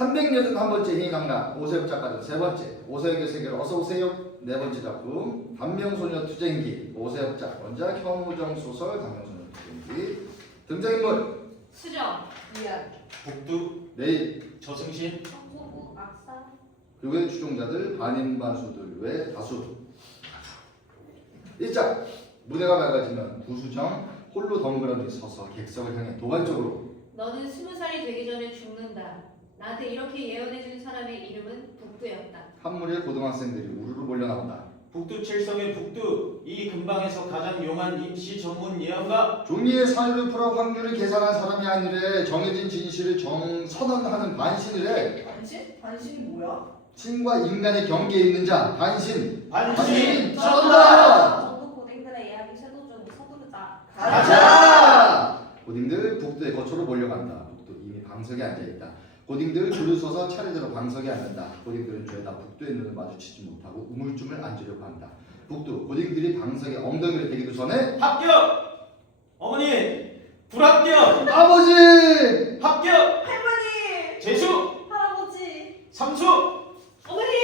381번째 희강락 오세혁 작가전 세 번째 오세혁의 세계를 어서오세요 네 번째 작품 단명소녀 투쟁기 오세혁 작원작 현우정 소설 단명소녀 투쟁기 등장인물 수정, 미안. 북두, 내일 저승신, 청소부, 악사. 그외 추종자들 반인반수들 외 다수 1장 무대가 밝아지면 구수정 홀로 덩그러니 서서 객석을 향해 도발적으로 너는 20살이 되기 전에 죽는다. 나한테 이렇게 예언해준 사람의 이름은 북두였다. 한 무리의 고등학생들이 우르르 몰려나온다. 북두 칠성의 북두, 이 근방에서 가장 용한 입시 전문 예언가. 종이의 사유를 풀어 확률을 계산한 사람이 아니래 정해진 진실을 선언하는 반신을 해. 반신? 반신이 뭐야? 신과 인간의 경계에 있는 자 반신 반신 쩐다. 전국 고딩들의 이야기 세도 중 서두르자. 가자. 고딩들 북두의 거처로 몰려간다. 북두 이미 방석에 앉아있다. 고딩들 줄을 서서 차례대로 방석에 앉는다. 고딩들은 죄다 북두의 눈을 마주치지 못하고 우물쭈물 앉으려고 한다. 북두 고딩들이 방석에 엉덩이를 대기도 전에 합격! 어머니! 불합격! 아버지 합격! 할머니! 재수! 할아버지. 삼수! 어머니,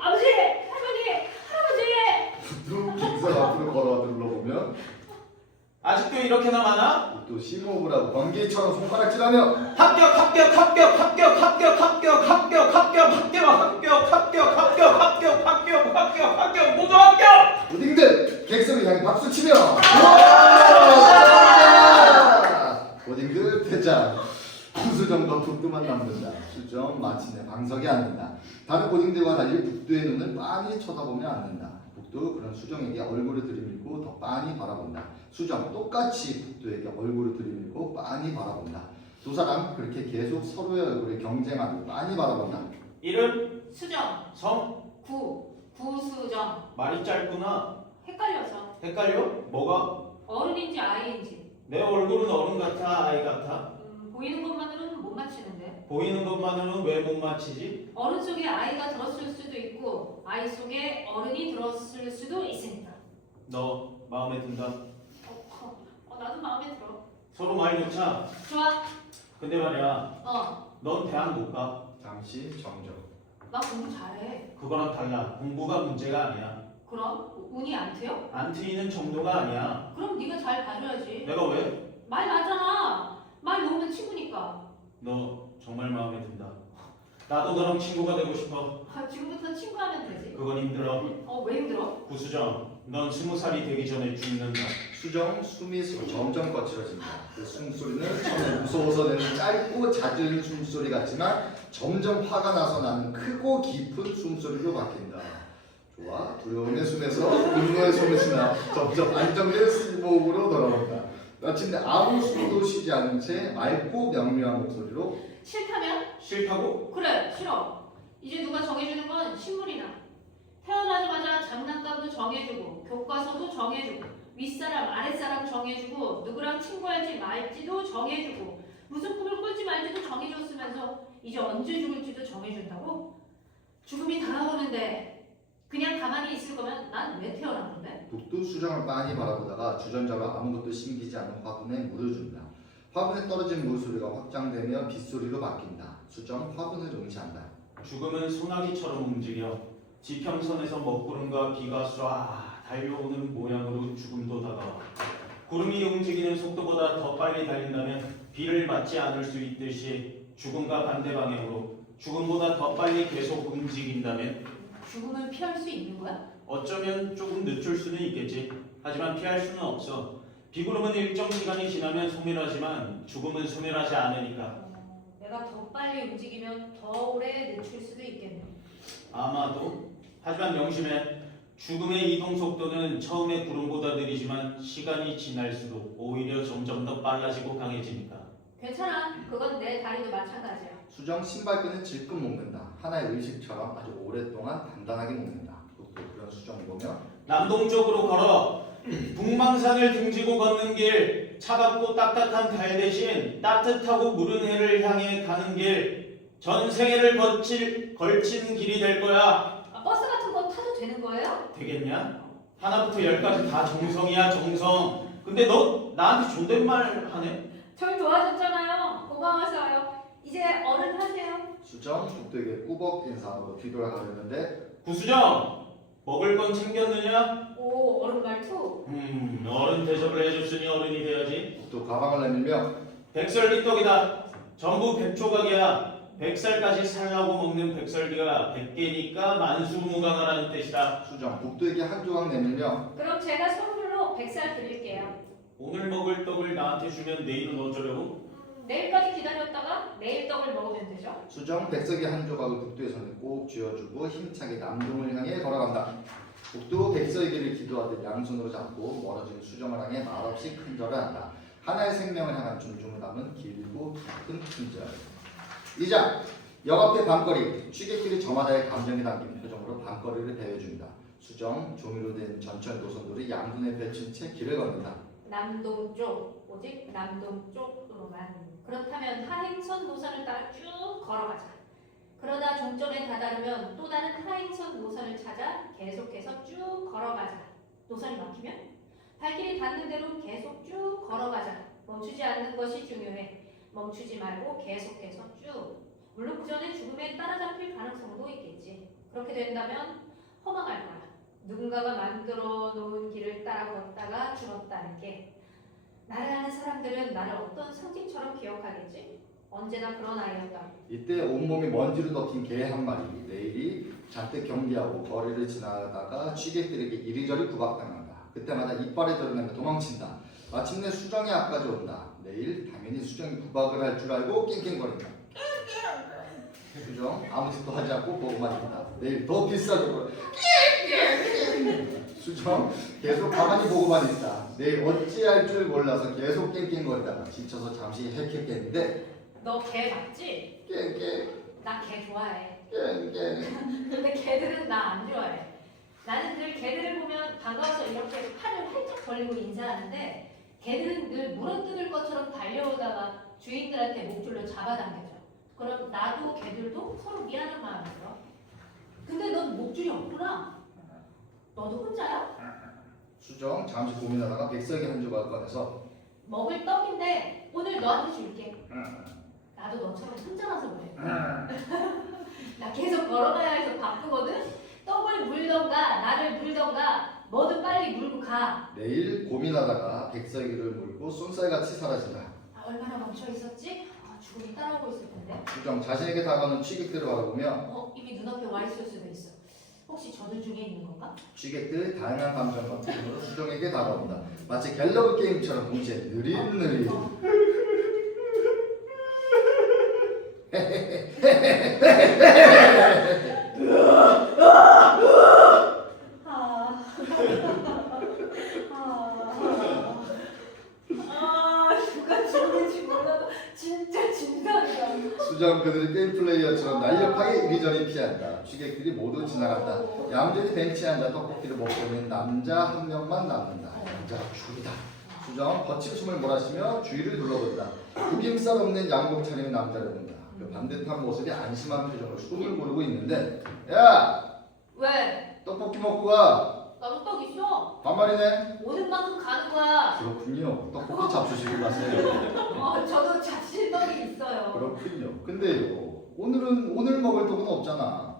아버지, 할머니, 할아버지. 북두 객석 앞으로 걸어와 둘러보면 아직도 이렇게나 많아? 북두 심호흡을 하고 번개처럼 손가락질하며 합격! 합격! 합격! 합격! 합격! 합격! 합격! 합격! 합격! 합격! 합격! 합격! 합격! 합격! 합격! 합격! 모두 합격! 고딩들 객석을 향해 박수치며 고딩들 퇴장 수정과 북두만 남는다. 수정 마침내 방석에 앉는다. 다른 고딩들과 달리 북두의 눈을 빤히 쳐다보며 앉는다. 북두 그런 수정에게 얼굴을 들이밀고 더 빤히 바라본다. 수정 똑같이 북두에게 얼굴을 들이밀고 빤히 바라본다. 두 사람 그렇게 계속 서로의 얼굴에 경쟁하고 빤히 바라본다. 이름, 수정, 성, 구수정. 말이 짧구나. 헷갈려서. 헷갈려? 뭐가? 어른인지 아이인지. 내 얼굴은 어른 같아, 아이 같아? 보이는 것만으로는 못 맞히는데. 보이는 것만으로는 왜 못 맞히지? 어른 속에 아이가 들었을 수도 있고 아이 속에 어른이 들었을 수도 있으니까. 너 마음에 든다. 나도 마음에 들어. 서로 말 놓자. 좋아. 근데 말이야, 어, 넌 대학 못 가. 잠시 정적. 나 공부 잘해. 그거랑 달라. 공부가 문제가 아니야. 그럼 운이 안 트여? 안 트이는 정도가 아니야. 그럼 네가 잘 봐줘야지. 내가 왜? 말 나잖아. 말 놓으면 친구니까. 너 정말 마음에 든다. 나도 너랑 친구가 되고 싶어. 지금부터 친구하면 되지. 그건 힘들어. 왜 힘들어? 구수정, 넌 20살이 되기 전에 죽는다. 수정 숨이 점점 거칠어진다. 그 숨소리는 처음에 무서워서 내는 짧고 잦은 숨소리 같지만 점점 화가 나서 나는 크고 깊은 숨소리로 바뀐다. 좋아, 두려움의 숨에서 분노의 숨을 쉬나 점점 안정된 심호흡으로 돌아온다. 마침내 아무 숨도 쉬지 않은 채 맑고 명료한 목소리로 싫다면? 싫다고? 그래, 싫어. 이제 누가 정해주는 건 신물이나. 태어나자마자 장난감도 정해주고 교과서도 정해주고 윗사람 아랫사람 정해주고 누구랑 친구할지 말지도 정해주고 무슨 꿈을 꿀지 말지도 정해줬으면서 이제 언제 죽을지도 정해준다고? 죽음이 다가오는데 그냥 가만히 있을 거면 난 왜 태어난 건데? 북두 수정을 빤히 바라보다가 주전자가 아무것도 심기지 않은 화분에 물을 준다. 화분에 떨어진 물소리가 확장되며 빗소리로 바뀐다. 수정 화분을 응시한다. 죽음은 소나기처럼 움직여. 지평선에서 먹구름과 비가 쏴 달려오는 모양으로 죽음도 다가와. 구름이 움직이는 속도보다 더 빨리 달린다면 비를 맞지 않을 수 있듯이 죽음과 반대 방향으로 죽음보다 더 빨리 계속 움직인다면 죽음을 피할 수 있는 거야? 어쩌면 조금 늦출 수는 있겠지. 하지만 피할 수는 없어. 비구름은 일정 시간이 지나면 소멸하지만 죽음은 소멸하지 않으니까. 내가 더 빨리 움직이면 더 오래 늦출 수도 있겠네. 아마도. 하지만 명심해. 죽음의 이동 속도는 처음에 구름보다 느리지만 시간이 지날수록 오히려 점점 더 빨라지고 강해지니까. 괜찮아. 그건 내 다리도 마찬가지야. 수정 신발끈을 질끈 묶는다. 하나의 의식처럼 아주 오랫동안 단단하게 묶는다. 또 그런 수정을 보면 남동쪽으로 걸어. 북망산을 등지고 걷는 길. 차갑고 딱딱한 달 대신 따뜻하고 무른 해를 향해 가는 길. 전생애를 걸친 길이 될 거야. 버스 같은 거 타도 되는 거예요? 되겠냐? 하나부터 열까지 다 정성이야, 정성. 근데 너 나한테 존댓말 하네? 절 도와줬잖아요. 고마워서요. 이제 어른 하세요. 수정 복도에게 꾸벅 인사하고 뒤돌아가려는데 구수정, 먹을 건 챙겼느냐? 오, 어른 말투. 어른 대접을 해줬으니 어른이 돼야지. 복도 가방을 내밀며 백설기떡이다. 전부 백조각이야. 100살까지 살라고 먹는 백설기가 100개니까 만수무강하라는 뜻이다. 수정 복도에게 한 조각 내밀며 그럼 제가 선물로 100살 드릴게요. 오늘 먹을 떡을 나한테 주면 내일은 어쩌려고? 내일까지 기다렸다가 내일 떡을 먹으면 되죠. 수정 백석이 한 조각을 복도의 손에 꼭 쥐어주고 힘차게 남동을 향해 걸어간다. 복도 백석이를 기도하듯 양손으로 잡고 멀어진 수정을 향해 말없이 큰절을 한다. 하나의 생명을 향한 존중을 담은 길고 깊은 큰절. 2장 역 앞의 밤거리 취객들이 저마다의 감정이 담긴 표정으로 밤거리를 대해줍니다. 수정 종이로 된 전철 노선도를 양눈에 펼친 채 길을 걷는다. 남동쪽, 오직 남동쪽으로만. 그렇다면 하행선 노선을 따라 쭉 걸어가자. 그러다 종점에 다다르면 또 다른 하행선 노선을 찾아 계속해서 쭉 걸어가자. 노선이 막히면 발길이 닿는 대로 계속 쭉 걸어가자. 멈추지 않는 것이 중요해. 멈추지 말고 계속해서 쭉. 물론 그 전에 죽음에 따라잡힐 가능성도 있겠지. 그렇게 된다면 허망할 거야. 누군가가 만들어 놓은 길을 따라 걷다가 죽었다는 게. 나를 아는 사람들은 나를 어떤 상징처럼 기억하겠지? 언제나 그런 아이였다. 이때 온몸이 먼지로 덮인 개 한 마리 내일이 잔뜩 경계하고 거리를 지나다가 취객들에게 이리저리 구박당한다. 그때마다 이빨을 드러내며 도망친다. 마침내 수정이 앞까지 온다. 내일 당연히 수정이 구박을 할 줄 알고 낑낑거린다. 수정 아무 짓도 하지 않고 보고만 있다. 내일 더 비싸게 수정 계속 가만히 보고만 있다. 내일 어찌할 줄 몰라서 계속 낑낑거리다가 지쳐서 잠시 헥헥했는데 너 개 맞지? 깽깽 나 개 좋아해. 깽깽 근데 개들은 나 안 좋아해. 나는 늘 개들을 보면 반가워서 이렇게 팔을 활짝 벌리고 인사하는데 개들은 늘 물어뜯을 것처럼 달려오다가 주인들한테 목줄로 잡아당겨져. 그럼 나도 개들도 서로 미안한 마음이 들어. 근데 넌 목줄이 없구나. 너도 혼자야? 수정 잠시 고민하다가 백석이 한 조각 꺼내서 먹을 떡인데 오늘 너한테 줄게. 나도 너처럼 혼자라서 그래. 나 계속 걸어가야 해서 바쁘거든. 떡을 물던가 나를 물던가 뭐든 빨리 물고 가. 내일 고민하다가 백석이를 물고 쏜살같이 사라진다. 아, 얼마나 멈춰 있었지? 아, 죽음이 따라오고 있을 텐데. 수정 자신에게 다가오는 취객들을 바라보며 이미 눈앞에 와 있을 수도 있어. 혹시 저들 중에 있는 건가? 취객들 다양한 감정과 표정으로 수정에게 다가온다. 마치 갤러브 게임처럼 동시에 느릿느릿 누가 죽는지 몰라도 진짜 진상이야. 수정 그들의 게임 플레이어처럼 날렵하게 이리저리 피한다. 취객들이 모두 지나간다. 얌전히 벤치에 앉아 떡볶이를 먹고 있는 남자 한 명만 남는다. 남자가 죽이다. 수정 거친 숨을 몰아쉬며 주위를 둘러본다. 구김살 없는 양복 차림의 남자를 본다. 그 반듯한 모습이 안심한 표정으로 숨을 고르고 있는데 야! 왜? 떡볶이 먹고 가! 나도 떡 있어. 반말이네? 오는 만큼 가는 거야. 그렇군요. 떡볶이 잡수시길 바세요. 저도 잡실떡이 있어요. 그렇군요. 근데요 오늘 먹을 떡은 없잖아.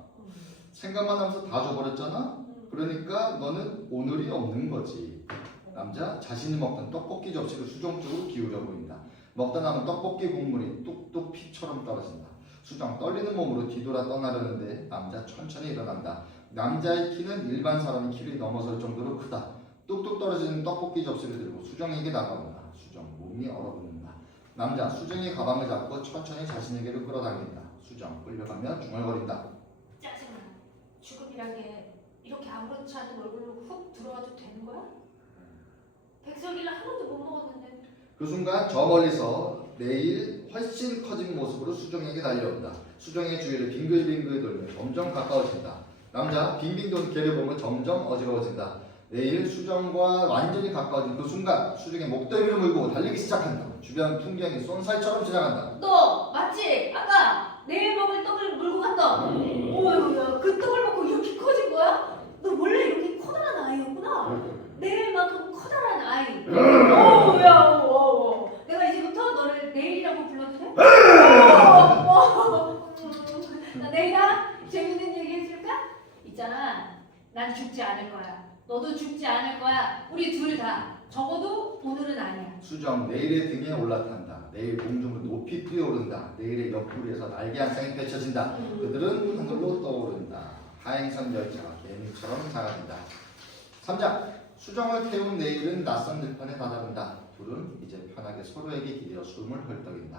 생각만 하면서 다 줘버렸잖아. 그러니까 너는 오늘이 없는 거지. 남자 자신이 먹던 떡볶이 접시를 수정 쪽으로 기울여 보인다. 먹다 남은 떡볶이 국물이 뚝뚝 피처럼 떨어진다. 수정 떨리는 몸으로 뒤돌아 떠나려는데 남자 천천히 일어난다. 남자의 키는 일반 사람의 키를 넘어설 정도로 크다. 뚝뚝 떨어지는 떡볶이 접시를 들고 수정에게 다가온다. 수정 몸이 얼어붙는다. 남자 수정의 가방을 잡고 천천히 자신에게로 끌어당긴다. 수정 끌려가며 중얼거린다. 짜증나. 죽음이란 게 이렇게 아무렇지 않은 얼굴로 훅 들어와도 되는 거야? 백설기를 하나도 못 먹었는데. 그 순간 저 멀리서 내일 훨씬 커진 모습으로 수정에게 달려온다. 수정의 주위를 빙글빙글 돌며 점점 가까워진다. 남자 빙빙 도는 개를 보면 점점 어지러워진다. 내일 수정과 완전히 가까워진 그 순간 수정의 목덜미를 물고 달리기 시작한다. 주변 풍경이 쏜살처럼 지나간다. 너 맞지? 아까 내일 먹을 떡을 물고 갔던. 오야, 그 떡을 먹고 이렇게 커진 거야? 너 원래 이렇게 커다란 아이였구나. 내일만큼 커다란 아이. 오야, 내가 이제부터 너를 내일이라고 불러도 돼? 아니다. 적어도 오늘은 아니야. 수정 내일의 등에 올라탄다. 내일 공중으로 높이 뛰어오른다. 내일의 옆구리에서 날개 한 쌍이 펼쳐진다. 그들은 하늘로 떠오른다. 하행선 열차가 개미처럼 작아진다. 3장 수정을 태운 내일은 낯선 들판에 다다른다. 둘은 이제 편하게 서로에게 기대어 숨을 헐떡인다.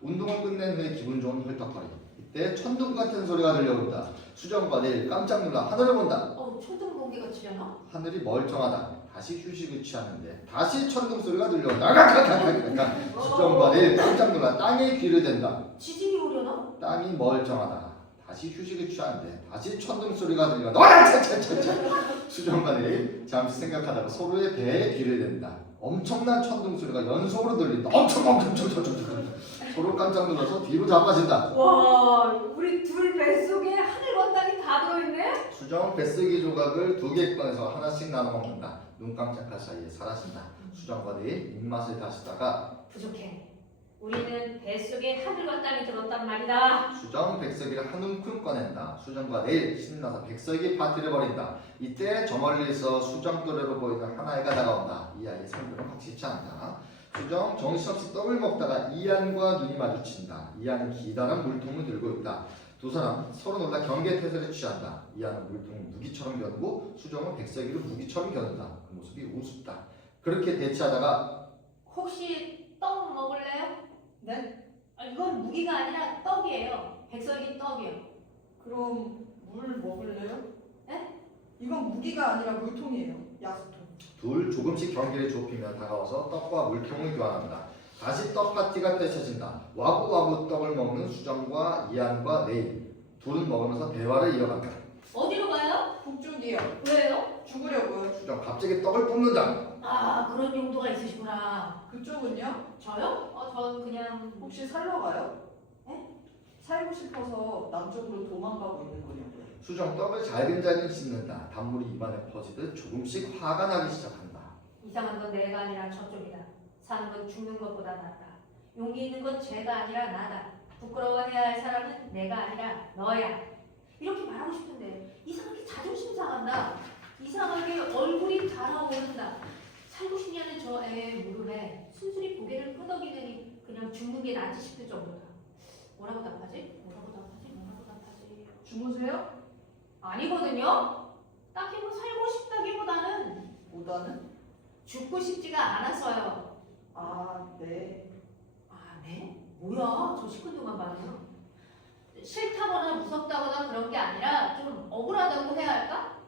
운동을 끝낸 후에 기분 좋은 헐떡거리. 이때 천둥 같은 소리가 들려온다. 수정과 내일 깜짝 놀라 하늘을 본다. 천둥 번개가 치려나? 하늘이 멀쩡하다. 다시 휴식을 취하는데 다시 천둥 소리가 들려온다. 수정과 내일 깜짝 놀라 땅에 귀를 댄다. 지진이 오려나? 땅이 멀쩡하다. 다시 휴식을 취하는데 다시 천둥 소리가 들려온다. 수정과 내일 잠시 생각하다가 서로의 배에 귀를 댄다. 엄청난 천둥 소리가 연속으로 들린다. 엄청 서로 깜짝 놀라서 뒤로 자빠진다. 와, 우리 둘 뱃속에 하늘과 땅이 다 들어있네? 수정 뱃속의 조각을 2개 꺼내서 하나씩 나눠 먹는다. 눈 깜짝할 사이에 사라진다. 수정과 내일 입맛을 다시다가 부족해. 우리는 뱃속에 하늘과 땅이 들었단 말이다. 수정 백석이를 한 움큼 꺼낸다. 수정과 내일 신나서 백석이 파티를 벌인다. 이때 저 멀리서 수정 또래로 보이는 한 아이가 다가온다. 이 아이의 성별은 확실치 않다. 수정 정신없이 떡을 먹다가 이안과 눈이 마주친다. 이안은 기다란 물통을 들고 있다. 두 사람 서로 놀라 경계태세를 취한다. 이안은 물통을 무기처럼 겨누고 수정은 백석이를 무기처럼 겨눈다. 그 모습이 우습다. 그렇게 대치하다가 혹시 떡 먹을래요? 네? 이건 무기가 아니라 떡이에요. 백설기 떡이요. 그럼 물 먹을래요? 네? 이건 무기가 아니라 물통이에요. 야수통. 둘 조금씩 경계를 좁히며 다가와서 떡과 물통을 교환한다. 다시 떡 파티가 펼쳐진다. 와구와구 떡을 먹는 수정과 이안과 내일. 둘은 먹으면서 대화를 이어간다. 어디로 가요? 북쪽이요. 왜요? 죽으려고요. 수정 갑자기 떡을 뿜는다. 그런 용도가 있으시구나. 그쪽은요? 저요? 전 그냥 혹시 살러 가요? 네? 살고 싶어서 남쪽으로 도망가고 있는 거냐고요. 수정 떡을 잘근잘근 씹는다. 단물이 입안에 퍼지듯 조금씩 화가 나기 시작한다. 이상한 건 내가 아니라 저쪽이다. 사는 건 죽는 것보다 낫다. 용기 있는 건 쟤가 아니라 나다. 부끄러워해야 할 사람은 내가 아니라 너야. 이렇게 말하고 싶은데 이상하게 자존심 상한다. 이상하게 얼굴이 달아오른다. 살고 싶냐는 저 애의 무릎에 순순히 고개를 끄덕이더니 그냥 죽는 게 낫지 싶을 정도다. 뭐라고 답하지? 주무세요? 아니거든요. 딱히 뭐 살고 싶다기보다는 보다는? 죽고 싶지가 않아서요. 네. 네? 뭐야? 저 시큰둥한 반응. 싫다거나 무섭다거나 그런 게 아니라 좀 억울하다고 해야 할까?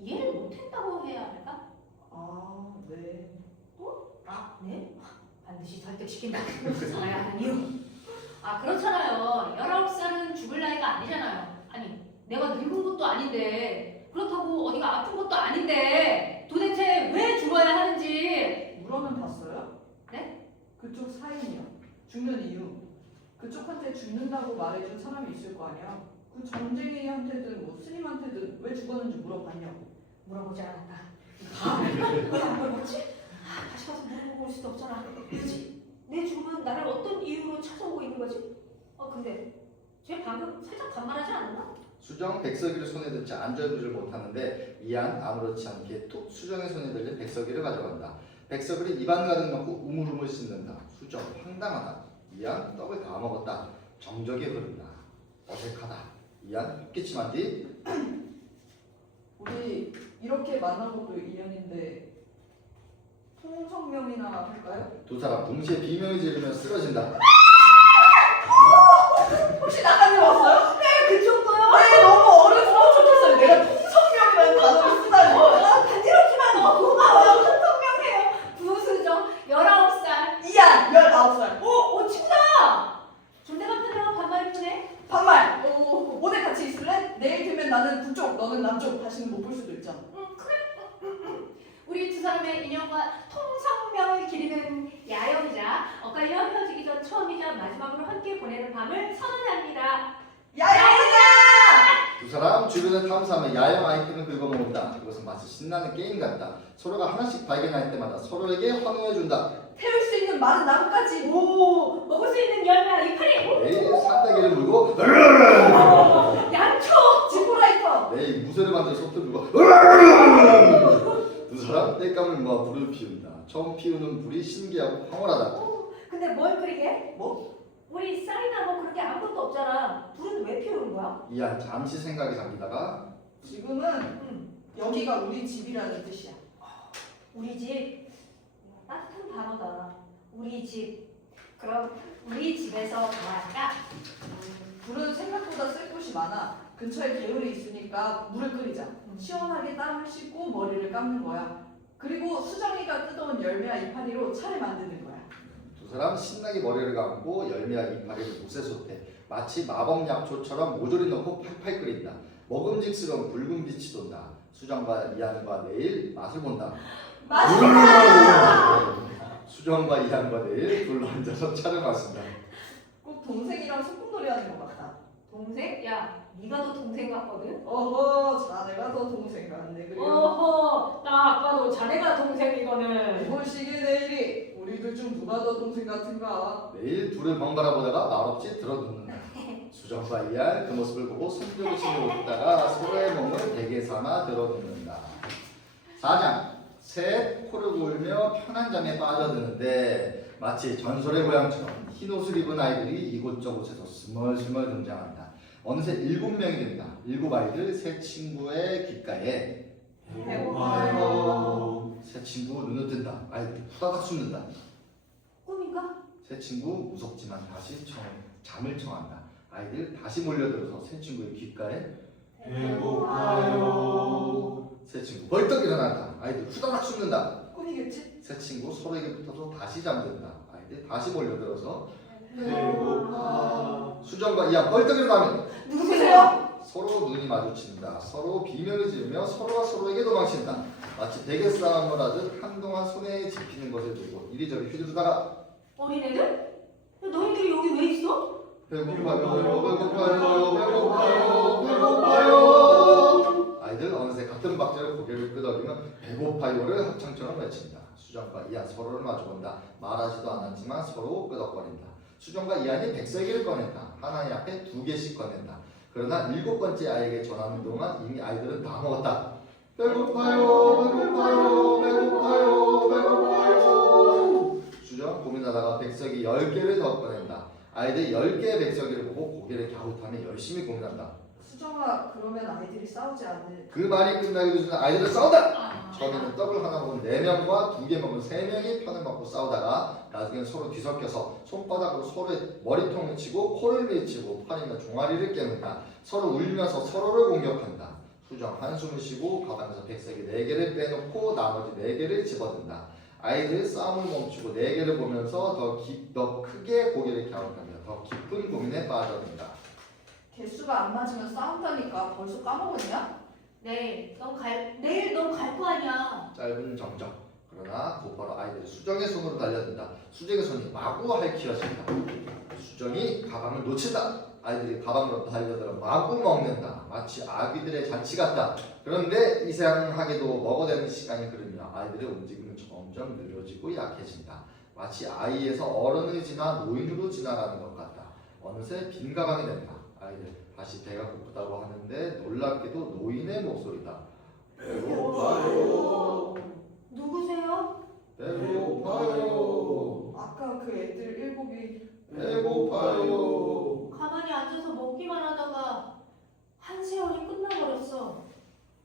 이해를 못했다고 해야 할까? 네. 네? 반드시 설득시킨다. 살아야 하는 이유. 그렇잖아요. 19살은 죽을 나이가 아니잖아요. 아니, 내가 늙은 것도 아닌데 그렇다고 어디가 아픈 것도 아닌데 도대체 왜 죽어야 하는지. 물어는 봤어요? 네? 그쪽 사인이요. 죽는 이유. 그쪽한테 죽는다고 말해준 사람이 있을 거 아니야. 그 점쟁이한테든 뭐 스님한테든 왜 죽었는지 물어봤냐고. 물어보지 않았다. 왜 안 물어봤지? 다시 가서 물어볼 수도 없잖아. 그치? 내 죽음은 나를 어떤 이유로 찾아오고 있는 거지? 근데 쟤 방금 살짝 반말하지 않았나? 수정 백석이를 손에 들지 안절부절 못하는데 이안 아무렇지 않게 툭 수정의 손에 들린 백석이를 가져간다. 백석이를 입안 가득 넣고 우물우물 씹는다. 수정 황당하다. 이안 떡을 다 먹었다. 정적이 흐른다. 어색하다. 이안 헛기침한 뒤 우리 이렇게 만난 것도 인연인데 통성명이나 할까요? 두 사람 동시에 비명을 지르며 쓰러진다. 혹시 나까지 왔어요? 네, 그 정도요? 너무 어려서 좋겠어요. 내가 통성명이라는 단어를 쓰다니. 간지럽지만 고마워요. 선명해요. 부수정 19살. 이안 19살. 친구다. 존댓말 편하고 반말 편해. 반말. 오늘 같이 있을래? 내일 되면 나는 북쪽, 너는 남쪽. 다시는 못 볼 수도 있잖아. 그래. 우리 두 사람의 인연과 통성명을 기리는 야영이자 엇갈려 헤어지기 전 처음이자 마지막으로 함께 보내는 밤을 선언합니다. 야영이다! 두 사람 주변을 탐사하며 야영 아이템을 긁어모은다. 그것은 마치 신나는 게임 같다. 서로가 하나씩 발견할 때마다 서로에게 환호해준다. 태울 수 있는 많은 나뭇가지. 먹을 수 있는 열매 이파리. 내일 산딸기를 물고 양초. 지브라이터. 내일 무쇠를 만든 소트 물고 두 사람 땔감을 모아 불을 피운다. 처음 피우는 불이 신기하고 황홀하다. 근데 뭘 그리게? 뭐? 우리 쌀이나 뭐 그런 게 아무것도 없잖아. 불은 왜 피우는 거야? 이안 잠시 생각에 잠기다가 지금은 여기가 우리 집이라는 뜻이야. 우리 집 따뜻한 단어다. 우리 집. 그럼 우리 집에서 뭐 할까? 불은 생각보다 쓸 곳이 많아. 근처에 개울이 있으니까 물을 끓이자. 시원하게 땀을 씻고 머리를 감는 거야. 그리고 수정이가 뜯어온 열매와 이파리로 차를 만드는 거야. 두 사람 신나게 머리를 감고 열매와 이파리를 못에 쏟대. 마치 마법 약초처럼 모조리 넣고 팔팔 끓인다. 먹음직스러운 붉은 빛이 돈다. 수정과 이안과 내일 맛을 본다. 맛있다! 수정과 이안과 내일 둘러 앉아서 차를 마신다. 꼭 동생이랑 소꿉놀이 하는 것 같다. 동생? 야, 네가 너 동생 같거든? 어허, 자네가 더 동생 같네. 그래요? 어허, 나 아까도 자네가 동생이거든. 이번 시기의 내일이 우리들 중 누가 더 동생 같은가? 내일 둘을 번갈아 보다가 말없이 들어눕는다. 수정과 이안 그 모습을 보고 손뼉치며 웃다가 서로의 몸을 베개 삼아 들어눕는다. 4장 셋 코를 골며 편한 잠에 빠져드는데 마치 전설의 고향처럼 흰 옷을 입은 아이들이 이곳저곳에서 스멀스멀 등장한다. 어느새 7명이 된다. 7아이들 세 친구의 귓가에 배고파요. 세 친구 눈을 뜬다. 아이들 후다닥 숨는다. 꿈인가? 새 친구 무섭지만 다시 잠을 청한다. 아이들 다시 몰려들어서 새 친구의 귓가에 배고파요. 새 친구 벌떡 일어난다. 아이들 후다닥 숨는다. 꿈이겠지? 새 친구 서로에게 붙어서 다시 잠든다. 아이들 다시 몰려들어서 배고파. 수정과 이안 벌떡 일어나면 누구세요? 서로 눈이 마주친다. 서로 비명을 지르며 서로가 서로에게 도망친다. 마치 베개 싸움을 하듯 한동안 손에 집히는 것을 두고 이리저리 휘두르다가 어린애들? 야, 너희들이 여기 왜 있어? 배고파요, 배고파요, 배고파요, 배고파요. 아이들 어느새 같은 박자를 고개를 끄덕이며 배고파요를 합창처럼 외친다. 수정과 이안 서로를 마주본다. 말하지도 않았지만 서로 끄덕거린다. 수정과 이안이 백설기를 꺼낸다. 하나의 앞에 2개씩 꺼낸다. 그러나 7번째 아이에게 전하는 동안 이미 아이들은 다 먹었다. 배고파요, 배고파요, 배고파요, 배고파요. 수정 고민하다가 백설기 10개를 더 꺼낸다. 아이들 10개의 백설기를 보고 고개를 갸웃하며 열심히 고민한다. 수정아, 그러면 아이들이 싸우지 않는. 그 말이 끝나기도 전에 아이들은 싸운다. 아, 처음에는 떡을 하나 먹은 4명과 2개 먹은 3명이 편을 먹고 싸우다가 나중엔 서로 뒤섞여서 손바닥으로 서로의 머리통을 치고 코를 밀치고 팔이나 종아리를 깨문다. 서로 울면서 서로를 공격한다. 수정 한숨을 쉬고 가방에서 백설기 4개를 빼놓고 나머지 4개를 집어든다. 아이들 싸움을 멈추고 4개를 보면서 더 크게 고개를 갸웃하며 더 깊은 고민에 빠져든다. 개수가 안 맞으면 싸운다니까 벌써 까먹었냐? 내일 넌 갈 거 아니야. 짧은 정적. 그러나 곧바로 아이들이 수정의 손으로 달려든다. 수정의 손이 마구 핥히어진다. 수정이 가방을 놓친다. 아이들이 가방으로 달려들어 마구 먹는다. 마치 아기들의 잔치 같다. 그런데 이상하게도 먹어대는 시간이 흐르며 아이들의 움직임은 점점 느려지고 약해진다. 마치 아이에서 어른을 지나 노인으로 지나가는 것 같다. 어느새 빈 가방이 된다. 아이들 다시 배가 고프다고 하는데 놀랍게도 노인의 목소리다. 배고파요. 누구세요? 배고파요. 아까 그 애들 7이 배고파요. 가만히 앉아서 먹기만 하다가 한 세월이 끝나버렸어.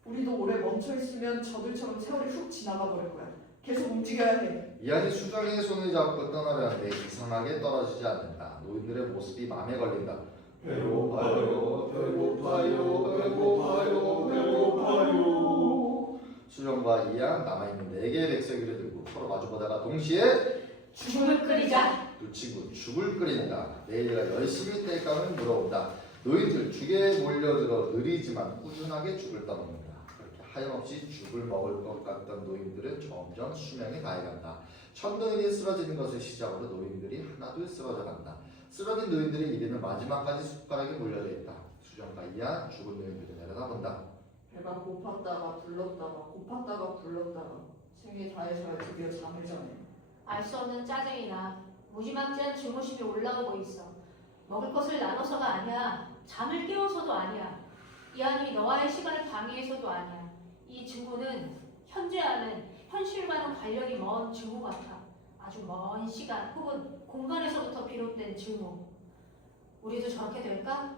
우리도 오래 멈춰있으면 저들처럼 세월이 훅 지나가 버릴 거야. 계속 움직여야 해. 이안이 수정의 손을 잡고 떠나려는데 이상하게 떨어지지 않는다. 노인들의 모습이 마음에 걸린다. 배고파요, 배고파요, 배고파요, 배고파요. 수정과 이안 남아있는 4개의 백설기를 들고 서로 마주보다가 동시에 죽을 끓이자. 두 친구 죽을 끓인다. 내일가 열심히 뗄감을 물어온다. 노인들 죽에 몰려들어 느리지만 꾸준하게 죽을 떠먹는다. 그렇게 하염없이 죽을 먹을 것 같던 노인들은 점점 수명이 다해간다. 첫 노인이 쓰러지는 것을 시작으로 노인들이 하나둘 쓰러져 간다. 쓰러진 노인들의 입에는 마지막까지 숟가락이 몰려져 있다. 수정과 이안 죽은 노인들을 내려다본다. 배가 고팠다가 불렀다가 고팠다가 불렀다가 생이 다해서야 드디어 잠을 자네. 알 수 없는 짜증이 나. 무지막지한 증오심이 올라오고 있어. 먹을 것을 나눠서가 아니야. 잠을 깨워서도 아니야. 이안이 너와의 시간을 방해해서도 아니야. 이 증오는 현재 안은 현실과는 관련이 먼 증오 같아. 아주 먼 시간 혹은 공간에서부터 비롯된 증오. 우리도 저렇게 될까?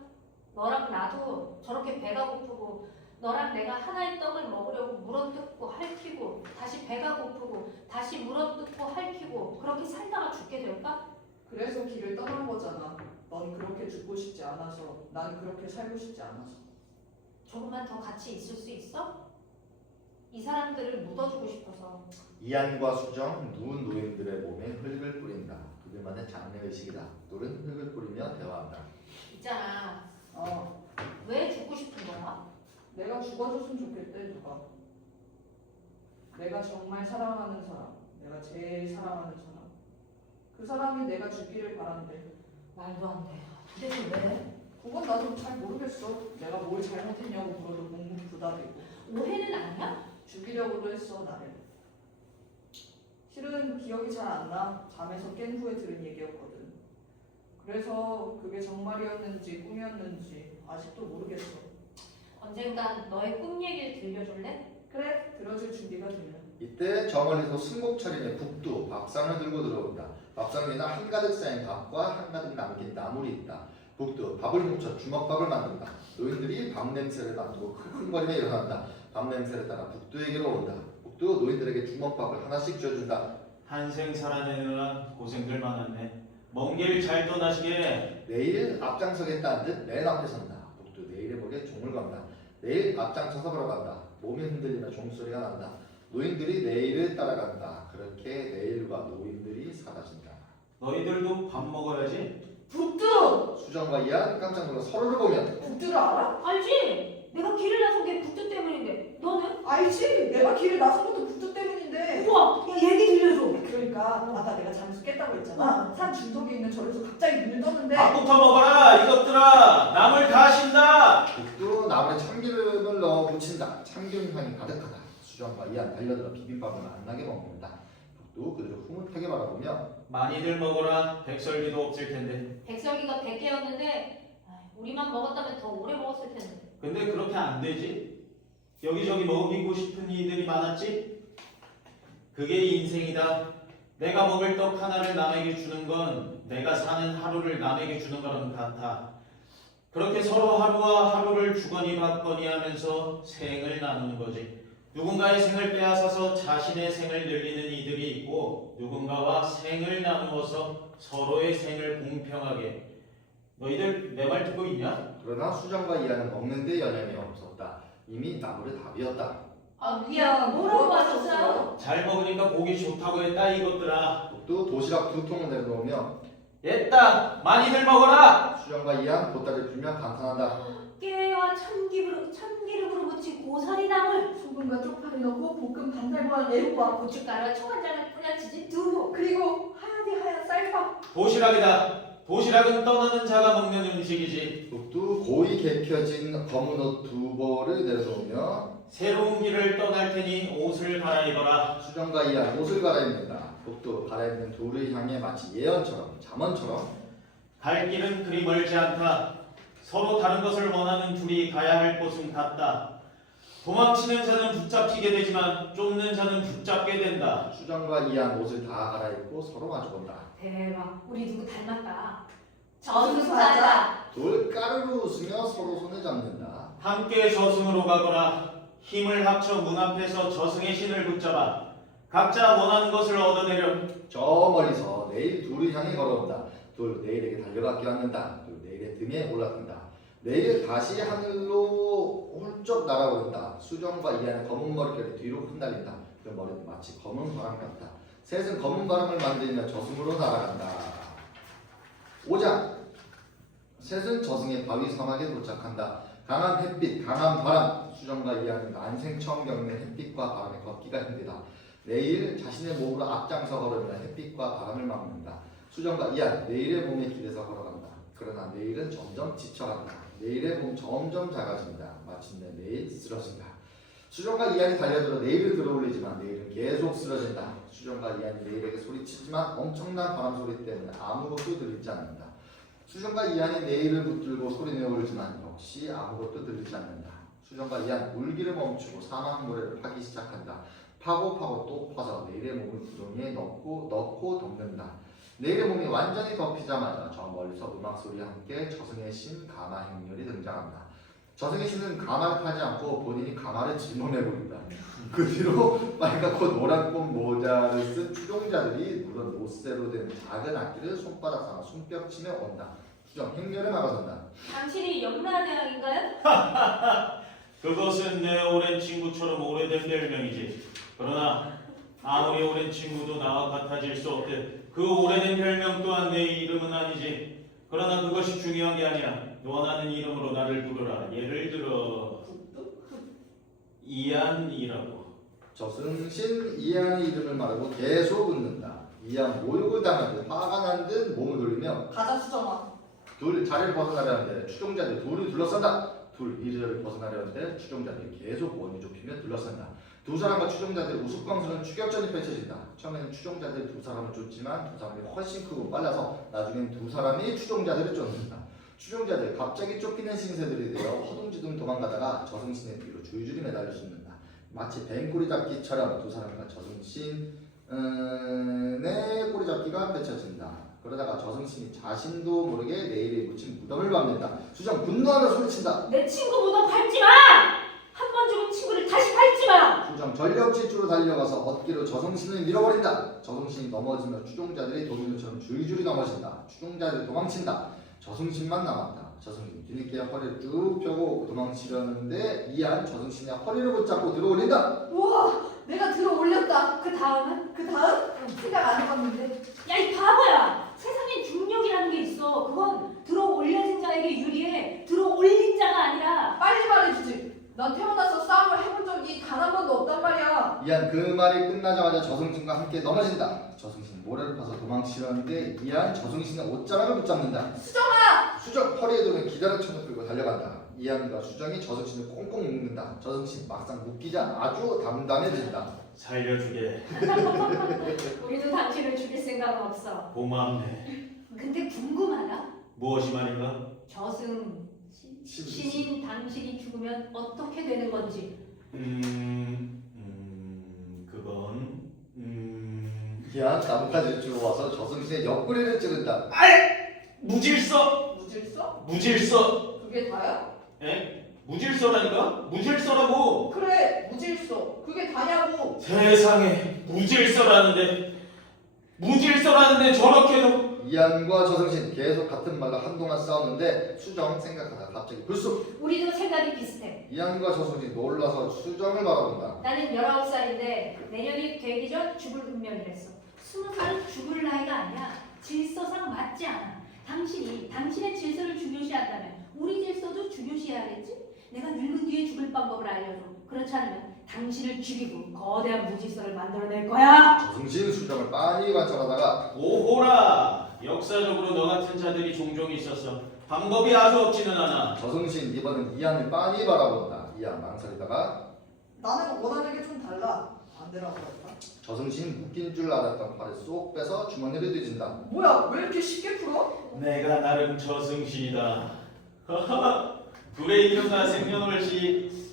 너랑 나도 저렇게 배가 고프고 너랑 내가 하나의 떡을 먹으려고 물어뜯고 핥히고 다시 배가 고프고 다시 물어뜯고 핥히고 그렇게 살다가 죽게 될까? 그래서 길을 떠난 거잖아. 넌 그렇게 죽고 싶지 않아서, 난 그렇게 살고 싶지 않아서. 조금만 더 같이 있을 수 있어? 이 사람들을 묻어주고 싶어서. 이안과 수정, 누운 노인들의 몸에 흙을 뿌린다. 그들만의 장래의식이다. 둘은 흙을 뿌리며 대화한다. 있잖아. 어, 왜 죽고 싶은 거야? 내가 죽어줬으면 좋겠대, 누가. 내가 정말 사랑하는 사람, 내가 제일 사랑하는 사람. 그 사람이 내가 죽기를 바란대. 말도 안 돼. 도대체 왜? 그건 나도 잘 모르겠어. 내가 뭘 잘못했냐고 물어도 뭉뭉 부다리고. 오해는 아니야? 죽이려고도 했어, 나를. 실은 기억이 잘 안 나. 잠에서 깬 후에 들은 얘기였거든. 그래서 그게 정말이었는지 꿈이었는지 아직도 모르겠어. 언젠간 너의 꿈 얘기를 들려줄래? 그래, 들어줄 준비가 되면. 이때 저 멀리서 승복차림의 북두 밥상을 들고 들어온다. 밥상 위에는 한가득 쌓인 밥과 한가득 남긴 나물이 있다. 북두 밥을 뭉쳐 주먹밥을 만든다. 노인들이 밥 냄새를 맡고 흥흥거리며 일어난다. 밥 냄새를 따라 북두에게로 온다. 북두 노인들에게 주먹밥을 하나씩 쥐어준다. 한생 살아내느라 고생들 많았네. 먼 길 잘 떠나시게. 내일 앞장서겠다는 듯 맨 앞에 선다. 북두 내일의 목에 종을 건다. 내일 앞장서서 걸어간다. 몸이 흔들리며 종소리가 난다. 노인들이 내일을 따라간다. 그렇게 내일과 노인들이 사라진다. 너희들도 밥 먹어야지. 북두! 수정과 이안 깜짝 놀라 서로를 보며 북두를 알아? 알지? 내가 길을 나선 게 북두 때문인데 너는? 알지. 내가 길을 나선 것도 북두 때문인데. 우와! 야, 얘기 들려줘. 그러니까 아까 내가 잠수 깼다고 했잖아. 산 중턱에 있는 절에서 갑자기 눈을 떴는데. 밥부터 먹어라 이것들아. 나물 다 신다. 북두 나물에 참기름을 넣어 무친다. 참기름 향이 가득하다. 수정과 이안 달려들어 비빔밥을 맛나게 먹는다. 북두 그들을 흐뭇하게 바라보며 많이들 먹어라. 백설기도 없을 텐데. 백설기가 100개였는데 우리만 먹었다면 더 오래 먹었을 텐데. 근데 그렇게 안 되지. 여기저기 먹이고 싶은 이들이 많았지. 그게 인생이다. 내가 먹을 떡 하나를 남에게 주는 건 내가 사는 하루를 남에게 주는 거랑 같아. 그렇게 서로 하루와 하루를 주거니 받거니 하면서 생을 나누는 거지. 누군가의 생을 빼앗아서 자신의 생을 늘리는 이들이 있고 누군가와 생을 나누어서 서로의 생을 공평하게. 너희들 내 말 듣고 있냐? 그러나 수정과 이안은 먹는 데 여념이 없었다. 이미 나물에 답이었다. 아, 미안. 뭐라고 하셨어요? 잘 먹으니까 보기 좋다고 했다 이것들아. 북두 도시락 2통을 내려놓으며 됐다. 많이들 먹어라. 수정과 이안 보따리 풀며 감탄한다. 깨와 참기름으로 무친 고사리 나물, 소금과 쪽파를 넣고 볶은 반달 모양 애호박. 고춧가루와 초간장을 뿌려치진 두부. 그리고 하얀 쌀밥. 도시락이다. 도시락은 떠나는 자가 먹는 음식이지. 북두 고이 개펴진 검은 옷 2벌을 내려놓으며 새로운 길을 떠날 테니 옷을 갈아입어라. 수정과 이안 옷을 갈아입는다. 북두 갈아입는 둘을 향해 마치 예언처럼 잠언처럼 갈 길은 그리 멀지 않다. 서로 다른 것을 원하는 둘이 가야 할 곳은 같다. 도망치는 자는 붙잡히게 되지만 쫓는 자는 붙잡게 된다. 수정과 이안 옷을 다 갈아입고 서로 마주본다. 대박. 우리 누구 닮았다. 저승사자. 둘 까르르 웃으며 서로 손을 잡는다. 함께 저승으로 가거라. 힘을 합쳐 문 앞에서 저승의 신을 붙잡아. 각자 원하는 것을 얻어내려. 저 멀리서 내일 둘을 향해 걸어온다. 둘 내일에게 달려가 껴안는다. 둘 내일의 등에 올라탄다. 내일 다시 하늘로 훌쩍 날아오른다. 수정과 이안의 검은 머릿결이 뒤로 흩날린다. 그 머리는 마치 검은 바람 같다. 셋은 검은 바람을 만들며 저승으로 날아간다. 5장 셋은 저승의 바위 사막에 도착한다. 강한 햇빛, 강한 바람. 수정과 이안은 난생 처음 겪는 햇빛과 바람에 걷기가 힘들다. 내일 자신의 몸으로 앞장서 걸으며 햇빛과 바람을 막는다. 수정과 이안 내일의 몸에 기대서 걸어간다. 그러나 내일은 점점 지쳐간다. 내일의 몸 점점 작아진다. 마침내 내일 쓰러진다. 수정과 이안이 달려들어 내일을 들어올리지만 내일은 계속 쓰러진다. 수정과 이안이 내일에게 소리치지만 엄청난 바람 소리 때문에 아무것도 들리지 않는다. 수정과 이안이 내일을 붙들고 소리내어 울지만 역시 아무것도 들리지 않는다. 수정과 이안 울기를 멈추고 사막 모래를 파기 시작한다. 파고 또 퍼서 내일의 몸을 구덩이에 넣고 덮는다. 내일의 몸이 완전히 덮이자마자 저 멀리서 음악 소리와 함께 저승의 신 가마 행렬이 등장한다. 저승의 신은 가마를 타지 않고 본인이 가마를 짊어내 보인다. 그 뒤로 빨갛고 노란 꽃 모자를 쓴 추종자들이 물론 노쇠로 된 작은 악기를 손바닥 삼아 손뼉치며 온다. 추정 행렬에 나가선다. 당신이 염라대왕인가요? 그것은 내 오랜 친구처럼 오래된 별명이지. 그러나 아무리 오랜 친구도 나와 같아질 수 없듯 그 오래된 별명 또한 내 이름은 아니지. 그러나 그것이 중요한 게 아니야. 원하는 이름으로 나를 부르라. 예를 들어 이안이라고. 저승신 이안의 이름을 말하고 계속 웃는다. 이안 모욕을 당한 듯 화가 난 듯 몸을 돌리며 가자 수정아. 둘 자리를 벗어나려는데 추종자들이 둘을 둘러싼다. 둘 이리저리 벗어나려는데 추종자들이 계속 원이 좁히며 둘러싼다. 두 사람과 추종자들의 우스꽝스러운 추격전이 펼쳐진다. 처음에는 추종자들이 두 사람을 쫓지만 두 사람이 훨씬 크고 빨라서 나중엔 두 사람이 추종자들을 쫓는다. 추종자들 갑자기 쫓기는 신세들이 되어 허둥지둥 도망가다가 저승신의 뒤로 줄줄이 매달려 숨는다. 마치 뱀꼬리 잡기처럼 두 사람과 저승신의 꼬리 잡기가 펼쳐진다. 그러다가 저승신이 자신도 모르게 내일에 묻힌 무덤을 밟는다. 수정 분노하며 소리친다. 내 친구 무덤 밟지 마! 한 번 죽은 친구를 다시 밟지 마! 수정 전력 질주로 달려가서 어깨로 저승신을 밀어버린다. 저승신이 넘어지며 추종자들이 도미노처럼 줄줄이 넘어진다. 추종자들이 도망친다. 저승신만 남았다. 저승신 뒤늦게 허리를 쭉 펴고 도망치려는데 이안 저승신의 허리를 붙잡고 들어올린다. 우와, 내가 들어 올렸다. 그 다음은? 그 다음 생각 안 해봤는데. 야, 이 바보야! 세상엔 중력이라는 게 있어. 그건 들어 올려진 자에게 유리해. 들어 올린 자가 아니라. 빨리 말해주지. 난 태어나서 싸움을 해본 적이 단 한 번도 없단 말이야. 이안 그 말이 끝나자마자 저승신과 함께 넘어진다. 저승신 모래를 파서 도망치려는데 이안 저승신의 옷자락을 붙잡는다. 수정아! 수정 허리에 도는 기다란천을 끌고 달려간다. 이안과 수정이 저승신을 꽁꽁 묶는다. 저승신 막상 묶이자 아주 담담해진다. 살려주게. 우리도 당신을 죽일 생각은 없어. 고맙네. 근데 궁금하다. 무엇이 말인가? 저승 신인 당신이 죽으면 어떻게 되는 건지. 그건 이안 나뭇가지를 주워 와서 저승신의 옆구리를 찌른다. 무질서. 무질서? 무질서. 그게 다야? 에? 무질서라니까? 무질서라고. 그래, 무질서. 그게 다냐고. 세상에 무질서라는데 저렇게도. 이안과 저승신 계속 같은 말로 한동안 싸웠는데 수정 생각하다 갑자기 불쑥 우리도 생각이 비슷해. 이안과 저승신 놀라서 수정을 바라본다. 나는 19살인데 내년이 되기 전 죽을 운명이랬어. 20살은 죽을 나이가 아니야. 질서상 맞지 않아. 당신이 당신의 질서를 중요시한다면 우리 질서도 중요시해야겠지? 내가 늙은 뒤에 죽을 방법을 알려줘. 그렇지 않으면 당신을 죽이고 거대한 무질서를 만들어낼 거야. 저승신 수정을 빤히 관찰하다가 오호라. 역사적으로 너 같은 자들이 종종 있었어. 방법이 아주 없지는 않아. 저승신 이번엔 이안을 빤히 바라본다. 이안 망설이다가 나는 원하는 게 좀 달라. 반대라고 할까? 저승신 묶인 줄 알았던 팔을 쏙 빼서 주머니를 뒤진다. 뭐야, 왜 이렇게 쉽게 풀어? 내가 나름 저승신이다. 둘의 이름과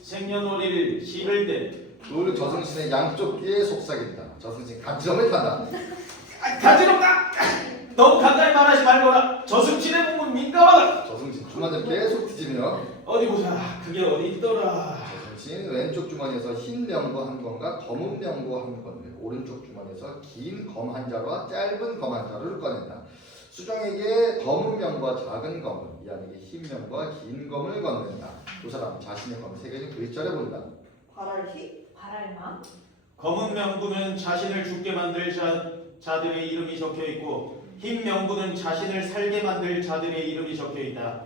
생년월일을 실을 때 둘 저승신의 양쪽 귀에 속삭인다. 저승신 간지럼을 탄다. 간지럽다. 너무 가까이 말하지 말거라. 저승신의 몸은 민감하다. 저승신 주머니를 계속 뒤지며 어디 보자. 그게 어디 있더라. 저승신 왼쪽 주머니에서 흰 명고 한 건과 검은 명고 한 건을 오른쪽 주머니에서 긴 검 한 자루와 짧은 검 한 자루를 꺼낸다. 수정에게 검은 명과 작은 검을, 이안에게 흰 명과 긴 검을 건넨다. 두 사람 자신의 검을 새겨진 글자를 본다. 바랄히? 바랄마. 검은 명부는 자신을 죽게 만들 자들의 이름이 적혀 있고 흰 명부는 자신을 살게 만들 자들의 이름이 적혀 있다.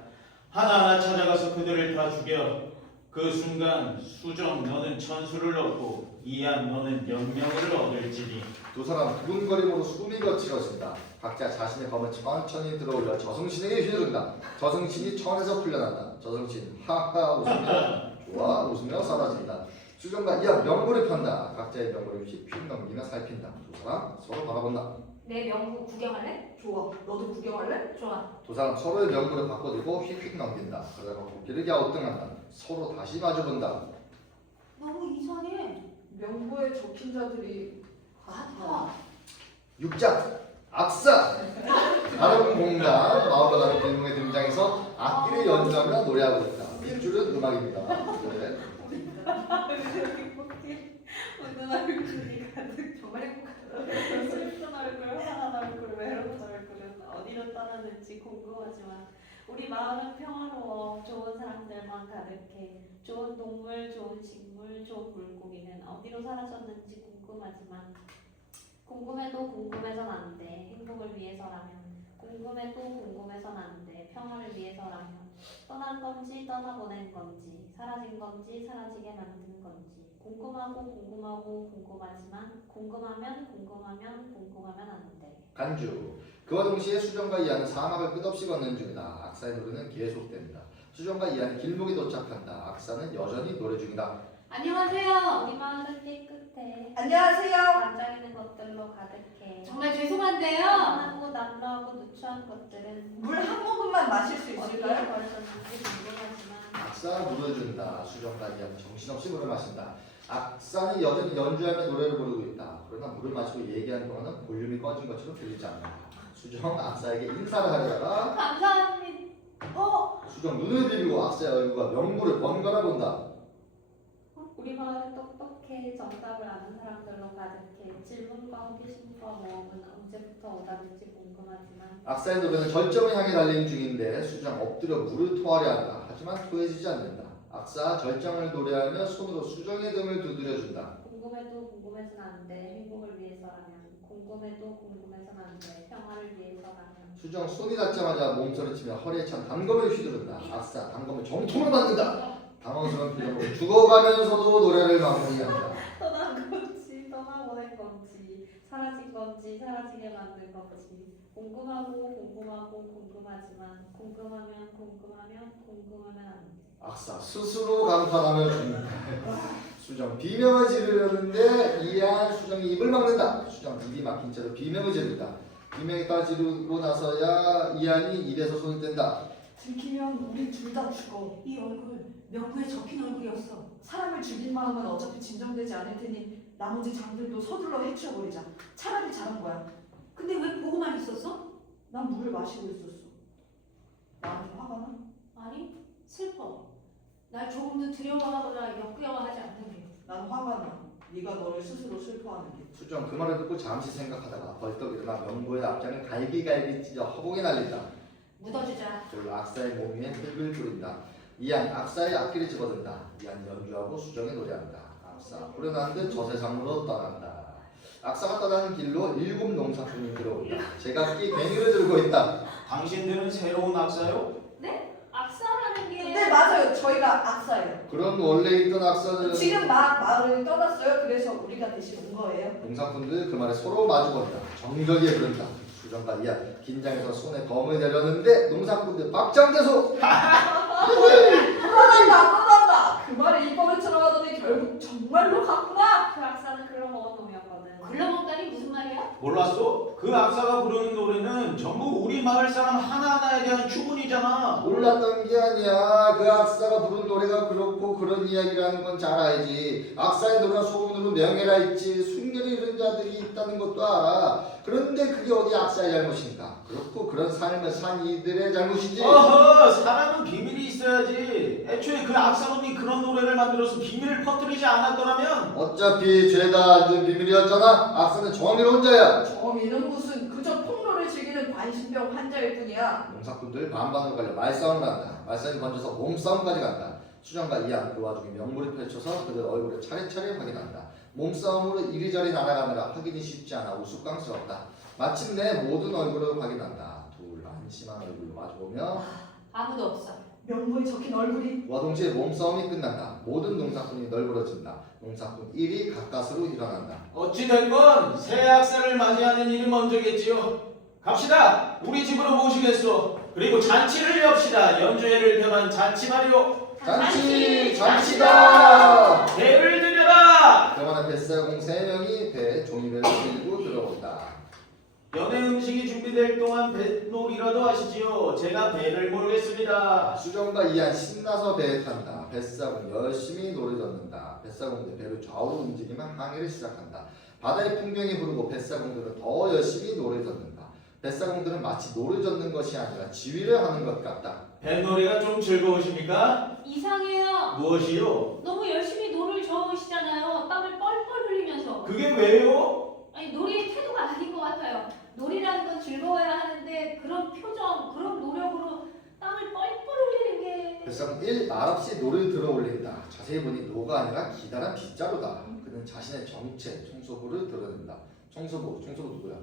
하나하나 찾아가서 그들을 다 죽여. 그 순간 수정 너는 천수를 얻고 이안 너는 영명을 얻을지니. 두 사람 두근거림으로 숨이 거칠어진다. 각자 자신의 검을 천천히 들어올려 저승신에게 휘두른다. 저승신이 천에서 풀려난다. 저승신 하하 웃으며 좋아 웃으며 사라진다. 수정과 이안 명부를 편다. 각자의 명부를 휙휙 넘기며 살핀다. 두 사람 서로 바라본다. 내 명부 구경할래? 좋아. 너도 구경할래? 좋아. 두 사람 서로의 명부를 바꿔들고 휙휙 넘긴다. 그러다가 고개를 갸우뚱한다. 서로 다시 마주본다. 너무 이상해. 명부에 적힌 자들이 아파. 6장 악사 다른 공간 마을과 다른 빌공에 등장해서 악기를 연주하며 노래하고 있다. 삘줄은 음악입니다. 네. 웃는 얼굴이 가득 정말 행복하다. 슬픈 얼굴, 화난 얼굴, 외로운 얼굴은 어디로 떠나는지 궁금하지만 우리 마을은 평화로워. 좋은 사람들만 가득해. 좋은 동물, 좋은 식물, 좋은 물고기는 어디로 사라졌는지 궁금하지만 궁금해도 궁금해선 안 돼. 행복을 위해서라면. 궁금해도 궁금해선 안 돼. 평화를 위해서라면. 떠난 건지 떠나보낸 건지 사라진 건지 사라지게 만든 건지 궁금하고 궁금하고 궁금하지만 궁금하면 안 돼. 간주 그와 동시에 수정과 이하는 사막을 끝없이 걷는 중이다. 악사의 노래는 계속된다. 수정과 이하는 길목에 도착한다. 악사는 여전히 노래 중이다. 안녕하세요. 우리 마을은 깨끗해. 안녕하세요. 반짝이는 것들로 가득해. 정말 죄송한데요. 험하고 남루하고 누추한 것들은 물 한 모금만 마실 수 어디에 있을까요? 버려졌는지 궁금하지만 악사 물을 준다. 수정과 이하는 정신없이 물을 마신다. 악사는 여전히 연주하며 노래를 부르고 있다. 그러나 물을 마시고 얘기하는 동안은 볼륨이 꺼진 것처럼 들리지 않는다. 수정 악사에게 인사를 하려다가 감사합니다. 수정 눈을 비비고 악사의 얼굴과 명부를 번갈아 본다. 우리 마을은 똑똑해. 정답을 아는 사람들로 가득해. 질문과 호기심과 모험은 언제부터 오다는지 궁금하지만 악사의 노래는 절정을 향해 달리는 중인데 수정 엎드려 물을 토하려 한다. 하지만 토해지지 않는다. 악사 절정을 노래하며 손으로 수정의 등을 두드려준다. 궁금해도 궁금해선 안 돼. 행복을 위해서라면. 궁금해도 궁금해선 안 돼. 평화를 위해서라면. 수정 손이 닿자마자 몸서리치며 허리에 찬 단검을 휘두른다. 악사 단검을 정통을 맞는다. 당황스러운 표정으로 죽어가면서도 노래를 마무리한다. 떠난 건지 떠나보낸 건지 사라진 건지 사라지게 만든 건지 궁금하지만 궁금하면 안 돼. 악사 스스로 감탄하며 죽는다. 수정 비명을 지르려는데 이한 수정이 입을 막는다. 수정 입이 막힌 채로 비명을 지른다. 비명이 따지르고 나서야 이한이 입에서 손을 뗀다. 들키면 우리 둘 다 죽어. 이 얼굴 명부에 적힌 얼굴이었어. 사람을 죽인 마음은 어차피 진정되지 않을 테니 나머지 장들도 서둘러 해치워버리자. 차라리 잘한 거야. 근데 왜 보고만 있었어? 난 물을 마시고 있었어. 나한테 화가 나? 아니 슬퍼. 날 조금 더 두려워하거나 역겨워하지 않는 게. 난 화가 나. 네가 너를 스스로 슬퍼하는 게. 수정 그 말을 듣고 잠시 생각하다가 벌떡 일어나 명부의 앞장을 갈기갈기 찢어 허공에 날린다. 묻어주자. 졸라 악사의 몸 위에 흙을 뿌린다. 이한 악사의 악기를 집어든다. 이한 연주하고 수정이 노래한다. 악사 후련한 듯 저 세상으로 떠난다. 악사가 떠나는 길로 7 농사꾼이 들어온다. 제각기 괭이를 들고 있다. 당신들은 새로운 악사요? 악사라는 게. 네 맞아요. 저희가 악사예요. 그럼 원래 있던 악사들은 지금 마을을 떠났어요. 그래서 우리가 대신 온 거예요. 농사꾼들 그 말에 서로 마주본다. 정적이에 부른다. 수정과 이한 긴장해서 손에 검을 내렸는데 농사꾼들 박장대소. 떠난다. 그 말에 입버릇처럼 하더니 결국 정말로 갔구나. 그 학사는 글러먹은 놈이었거든. 글러먹다니 무슨 말이야? 몰랐어? 그 악사가 부르는 노래는 전부 우리 마을 사람 하나하나에 대한 추문이잖아. 몰랐던 게 아니야. 그 악사가 부른 노래가 그렇고 그런 이야기라는 건 잘 알지. 악사의 노래가 소문으로 명예라 있지. 숙녀를 잃은 자들이 있다는 것도 알아. 그런데 그게 어디 악사의 잘못인가? 그렇고 그런 삶을 산 이들의 잘못이지. 어허, 사람은 비밀이 있어야지. 애초에 그 악사놈이 그런 노래를 만들어서 비밀을 퍼뜨리지 않았더라면 어차피 죄다 앉은 비밀이었잖아. 악사는 정의로운 자야. 정의는 무슨 그저 폭로를 즐기는 관심병 환자일 뿐이야. 농사꾼들 반반으로 갈려 말싸움을 한다. 말싸움이 번져서 몸싸움까지 간다. 수정과 이한 그 와중에 명물을 펼쳐서 그들 얼굴을 차례차례 확인한다. 몸싸움으로 이리저리 날아가느라 확인이 쉽지 않아 우스꽝스럽다. 마침내 모든 얼굴을 확인한다. 둘 안심한 얼굴로 마주보며 아무도 없어. 명부에 적힌 얼굴이 그와 동시에 몸싸움이 끝난다. 모든 농사꾼이 널브러진다. 농사꾼 1이 가까스로 일어난다. 어찌됐건 새 악사를 맞이하는 일이 먼저겠지요. 갑시다. 우리 집으로 모시겠소. 그리고 잔치를 엽시다. 연주회를 변한 잔치 말이오. 잔치다! 배를 들여라. 그만한 뱃사공 3명이 배에 종이배를 들고 들어온다. 연애 음식이 준비될 동안 뱃놀이라도 하시지요. 제가 배를 몰겠습니다. 수정과 이한 신나서 배에 탄다. 뱃사공 열심히 노래 젓는다. 뱃사공들이 배를 좌우로 움직이면 항해를 시작한다. 바다의 풍경이 부르고 뱃사공들은 더 열심히 노래 젓는다. 뱃사공들은 마치 노래 젓는 것이 아니라 지휘를 하는 것 같다. 뱃놀이가 좀 즐거우십니까? 이상해요. 무엇이요? 너무 열심히 노를 저으시잖아요. 땀을 뻘뻘 흘리면서. 그게 왜요? 아니 놀이의 태도가 아닌 것 같아요. 놀이라는 건 즐거워야 하는데 그런 표정, 그런 노력으로 땀을 뻘뻘 흘리는 게 뱃사공 1. 말없이 노를 들어 올린다. 자세히 보니 노가 아니라 기다란 빗자루다. 그는 자신의 정체, 청소부를 드러낸다. 청소부 누구야?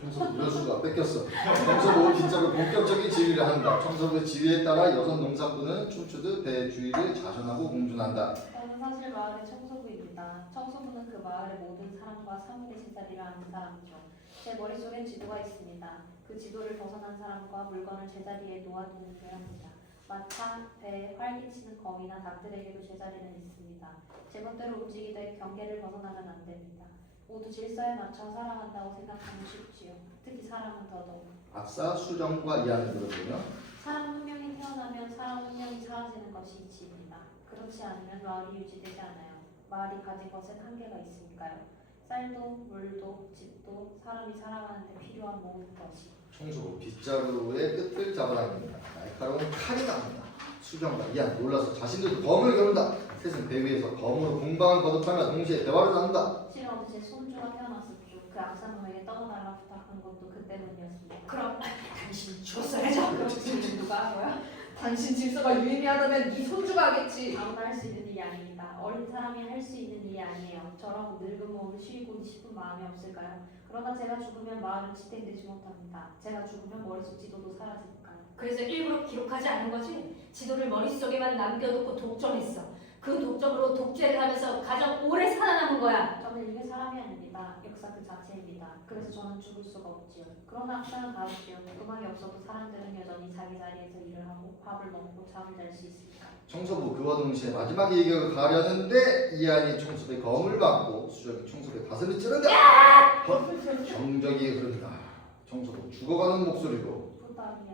청소부 이럴 수가 뺏겼어. 청소부 빗자루 본격적인 지휘를 한다. 청소부의 지휘에 따라 여성 농사꾼은 춤추듯 배 주위를 자전하고 공준한다. 저는 사실 마을의 청소부입니다. 청소부는 그 마을의 모든 사람과 사물의 제자리를 아는 사람이죠. 제 머릿속엔 지도가 있습니다. 그 지도를 벗어난 사람과 물건을 제자리에 놓아두는 게 합니다. 마차, 배, 활기치는 거미나 닭들에게도 제자리는 있습니다. 제멋대로 움직이되 경계를 벗어나면 안 됩니다. 모두 질서에 맞춰 살아간다고 생각하면 쉽지요. 특히 사람은 더더욱. 아싸 수정과 이안을 들어보며 사람 한 명이 태어나면 사람 한 명이 사라지는 것이 이치입니다. 그렇지 않으면 마을이 유지되지 않아요. 마을이 가진 것엔 한계가 있으니까요. 쌀도, 물도, 집도 사람이 살아가는데 필요한 모든 것이. 청소부 빗자루의 끝을 잡아당긴다. 날카로운 칼이 나온다. 수정과 이안 놀라서 자신들도 검을 겨눈다. 셋은 배 위에서 검으로 공방을 거듭하며 동시에 대화를 나눈다. 실은 제 손주가 태어났었죠. 그 악산노에게 떠나달라 부탁한 것도 그 때문이었습니다. 그럼 당신 죽었어야죠. 그럼 지금 누가 한 거야? 당신 질서가 유의미하다면 네 손주가 하겠지. 아무나 할 수 있는 일이 아닙니다. 어린 사람이 할 수 있는 일이 아니에요. 저런 늙은 몸을 쉬고 싶은 마음이 없을까요? 그러나 제가 죽으면 마을은 지탱되지 못합니다. 제가 죽으면 머릿속 지도도 사라지니까요. 그래서 일부러 기록하지 않은 거지. 지도를 머릿속에만 남겨놓고 독점했어. 그 독점으로 독재를 하면서 가장 오래 살아남은 거야. 저는 이게 사람이 아닙니다. 역사 그 자체입니다. 그래서 저는 죽을 수가 없지요. 그러나 악사는 다르지요. 음악이 없어도 사람들은 여전히 자기 자리에서 일을 하고 밥을 먹고 잠을 잘 수 있으니까. 청소부 그와 동시에 마지막 이격을 가려는데 이안이 청소부의 검을 받고 수정이 청소부의 가슴을 찌른다. 경적이 흐른다. 청소부 죽어가는 목소리로 후다리야.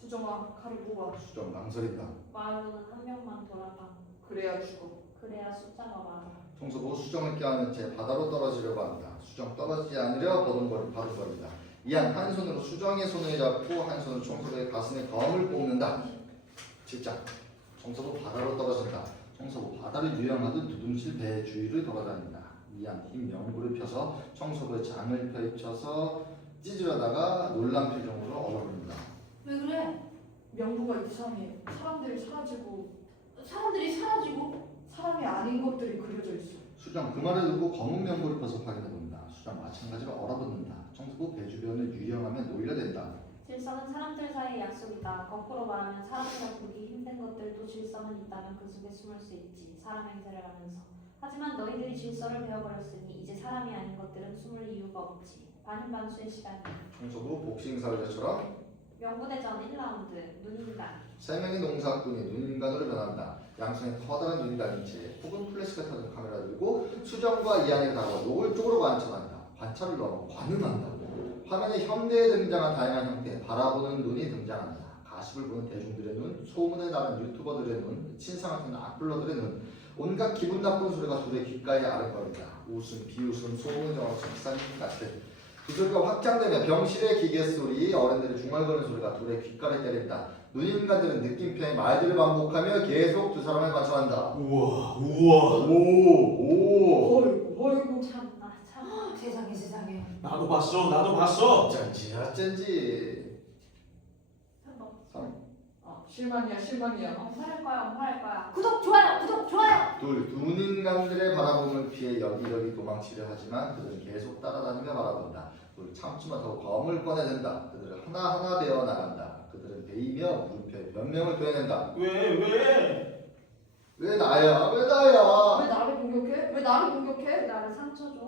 수정아 칼을 뽑아. 수정 망설인다. 마을로는 한 명만 돌아가. 그래야 죽어. 그래야 숫자가 많아. 청소부 수정을 껴안은 채 바다로 떨어지려고 한다. 수정 떨어지지 않으려 버둥거린다. 이안 한 손으로 수정의 손을 잡고 한 손으로 청소부의 가슴에 검을 뽑는다. 7장 청소부 바다로 떨어진다. 청소부 바다를 유영하듯 두둥실 배 주위를 돌아다닌다. 이안 흰 명구를 펴서 청소부의 장을 펼쳐서 찢으려다가 놀란 표정으로 얼어붙는다. 왜 그래? 명부가 이상해. 사람들이 사라지고 사람들이 사라지고 사람이 아닌 것들이 그려져 있어. 수정 그 말을 듣고 검은 명구를 펴서 확인해본다. 수정 마찬가지로 얼어붙는다. 청소부 배 주변을 유영하며 노이려댄다. 질서는 사람들 사이의 약속이다. 거꾸로 말하면 사람들과 보기 힘든 것들도 질서는 있다면 그 속에 숨을 수 있지. 사람 행세를 하면서. 하지만 너희들이 질서를 배워버렸으니 이제 사람이 아닌 것들은 숨을 이유가 없지. 반인반수의 시간이야. 청소부 복싱 사회자처럼 명부대전 1라운드 눈인간. 세 명의 농사꾼이 눈인간으로 변한다. 양손에 커다란 눈이 달린 채 혹은 플래시가 터진 카메라를 들고 수정과 이안에 다가와 노골적으로 관찰한다. 관찰을 넘어 관음한다. 화면에 현대에 등장한 다양한 형태의 바라보는 눈이 등장한다. 가십을 보는 대중들의 눈, 소문에 나는 유튜버들의 눈, 친상 같은 악플러들의 눈, 온갖 기분 나쁜 소리가 둘의 귓가에 아른거린다. 웃음, 비웃음, 소문, 영어, 식상 같은 그 소리가 확장되며 병실의 기계 소리, 어른들의 중얼거리는 소리가 둘의 귓가를 때린다. 눈인간들은 느낌표의 말들을 반복하며 계속 두 사람을 관찰한다. 우와. 오. 어이구. 참나 참. 세상에. 나도 봤어. 어쩐지. 3. 실망이야. 엄살할 거야. 구독 좋아요. 둘, 눈인간들의 바라봄을 피해 여기저기 도망치려 하지만 그들은 계속 따라다니며 바라본다. 둘, 참지 못하고 검을 꺼내든다. 그들을 하나하나 베어 나간다. 그들은 베이며 물음표에 변명을 표현한다. 왜 나야? 왜 나를 공격해? 왜 나를 상처 줘?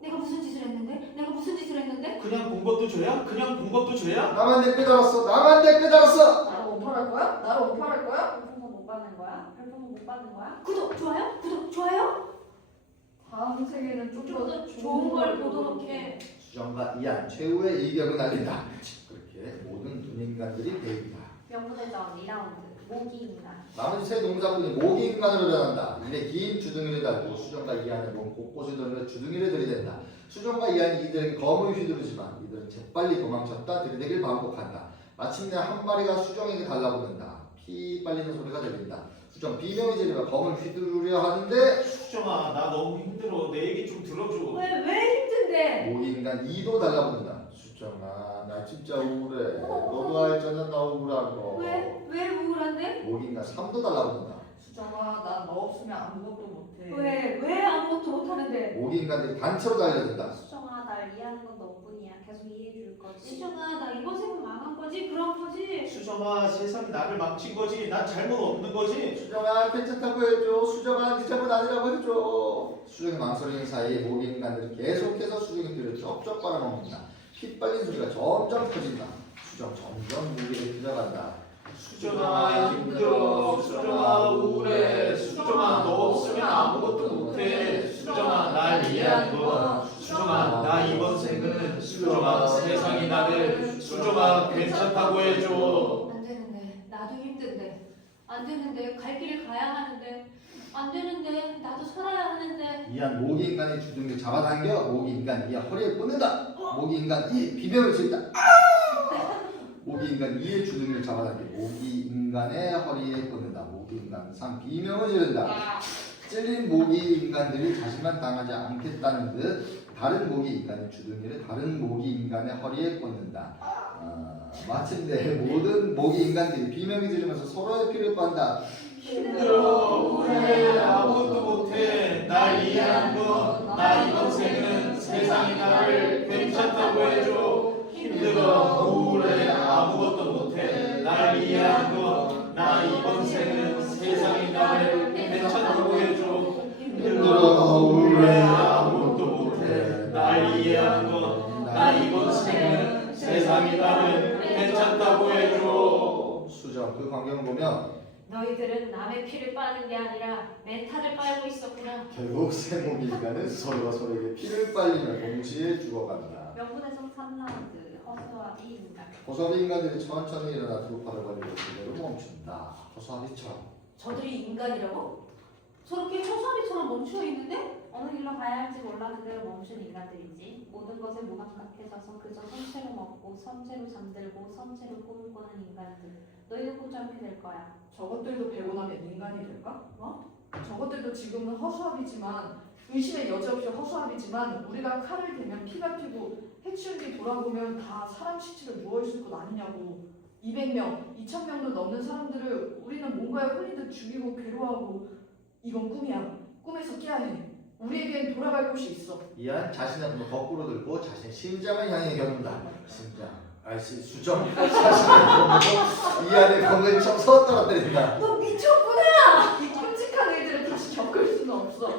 내가 무슨 짓을 했는데? 그냥 본 것도 죄야? 나만 내 깨달았어. 나를 원팔할 거야? 별풍선 못 받는 거야? 구독 좋아요. 다음 생에는 좀 좀 더 좋은 걸 보도록 해. 수정과 이안 최후의 이격을 날린다. 그렇게 모든 눈인간들이 베인다. 명부대전 2라운드 모기인간. 나머지 세 동사꾼이 모기인간으로 변한다. 입에 긴 주둥이를 달고 수정과 이하는 몸 곳곳을 돌며 주둥이를 들이댄다. 수정과 이하는 이들에게 검을 휘두르지만 이들은 재빨리 도망쳤다 들이대길 반복한다. 마침내 한 마리가 수정에게 달라붙는다. 피 빨리는 소리가 들린다. 수정 비명이 지르며 검을 휘두르려 하는데 수정아 나 너무 힘들어. 내 얘기 좀 들어줘. 왜 힘든데? 모기인간 2도 달라붙는다. 수정아 나 진짜 우울해. 너도 알잖아 나 우울한 거. 왜 우울한데? 모기인간 3도 달라붙는다. 수정아, 난 너 없으면 아무것도 못해. 왜 아무것도 못하는데? 모기인간들이 단체로 달려든다. 수정아 날 이해하는 건 너뿐이야. 계속 이해해 줄 거지. 수정아 나 이번 생은 망한 거지? 그런 거지? 수정아 세상이 나를 망친 거지. 난 잘못 없는 거지. 수정아 괜찮다고 해줘. 수정아 네 잘못 아니라고 해줘. 수정이 망설이는 사이에 모기인간들이 계속해서 수정의 귀를 쩍쩍 빨아먹는다. 피 빨린 소리가 점점 커진다. 수정 점점 무기를 들어간다. 수정아 힘들어. 수정아 우울해. 수정아 너 없으면 아무것도 못해. 수정아 날 이해하는 거. 수정아 나 이번 생은. 수정아 세상이 나를. 수정아 괜찮다고 해줘. 안 되는데 나도 힘든데 안 되는데 갈 길을 가야 하는데 안 되는데 나도 살아야 하는데 이한 모기인간의 주둥이를 잡아당겨 모기인간 이의 허리에 꽂는다. 모기인간 이 비명을 지른다. 모기인간 이의 주둥이를 잡아당겨 모기인간의 허리에 꽂는다. 모기인간 3 비명을 지른다. 찔린 모기인간들이 자신만 당하지 않겠다는 듯 다른 모기인간의 주둥이를 다른 모기인간의 허리에 꽂는다. 마침내 모든 모기인간들이 비명을 지르면서 서로의 피를 빤다. 힘들어 우울해 아무것도 못해. 날 이해하는 거. 나 이번 생은 세상이 나를 괜찮다고 해줘. 힘들어 우울해 아무것도 못해. 날 이해하는 거. 나 이번 생은 세상이 나를 괜찮다고 해줘. 힘들어 우울해 아무것도 못해. 날 이해하는 거. 나 이번 생은 세상이 나를 괜찮다고 해줘. 수정 그 광경을 보면 너희들은 남의 피를 빠는 게 아니라 멘탈을 빨고 있었구나. 결국 세 모기인간은 서로가 서로에게 피를 빨리며 동시에 죽어간다. 명분에서 3라운드 허수아비 인간. 호섭이 인간들이 천천히 일어나 두 팔을 벌리고 그대로 멈춘다. 호섭이처럼. 저들이 인간이라고? 저렇게 호수아비처럼 멈추어 있는데? 어느 길로 가야 할지 몰라 그대로 멈춘 인간들이지. 모든 것에 무감각해져서 그저 선체로 먹고 선체로 잠들고 선체로 꿈을 꾸는 인간들. 너희도 꼭 저렇게 될 거야. 저것들도 배고 나면 인간이 될까? 저것들도 지금은 허수아비지만 의심의 여지 없이 허수아비지만 우리가 칼을 대면 피가 튀고 해치운 뒤 돌아보면 다 사람 시체를 누워있을 것 아니냐고. 200명, 2000명도 넘는 사람들을 우리는 뭔가에 홀리듯 죽이고 괴로워하고 이건 꿈이야. 꿈에서 깨야 해. 우리에겐 돌아갈 곳이 있어. 이한 자신의 몸을 거꾸로 들고 자신의 심장을 향해 겨눈다. 심장. 수정. 자신의 몸으로 이한의 건강을 쳐서 떨어뜨린다. 너 미쳤구나! 이 끔찍한 일들을 다시 겪을 수는 없어.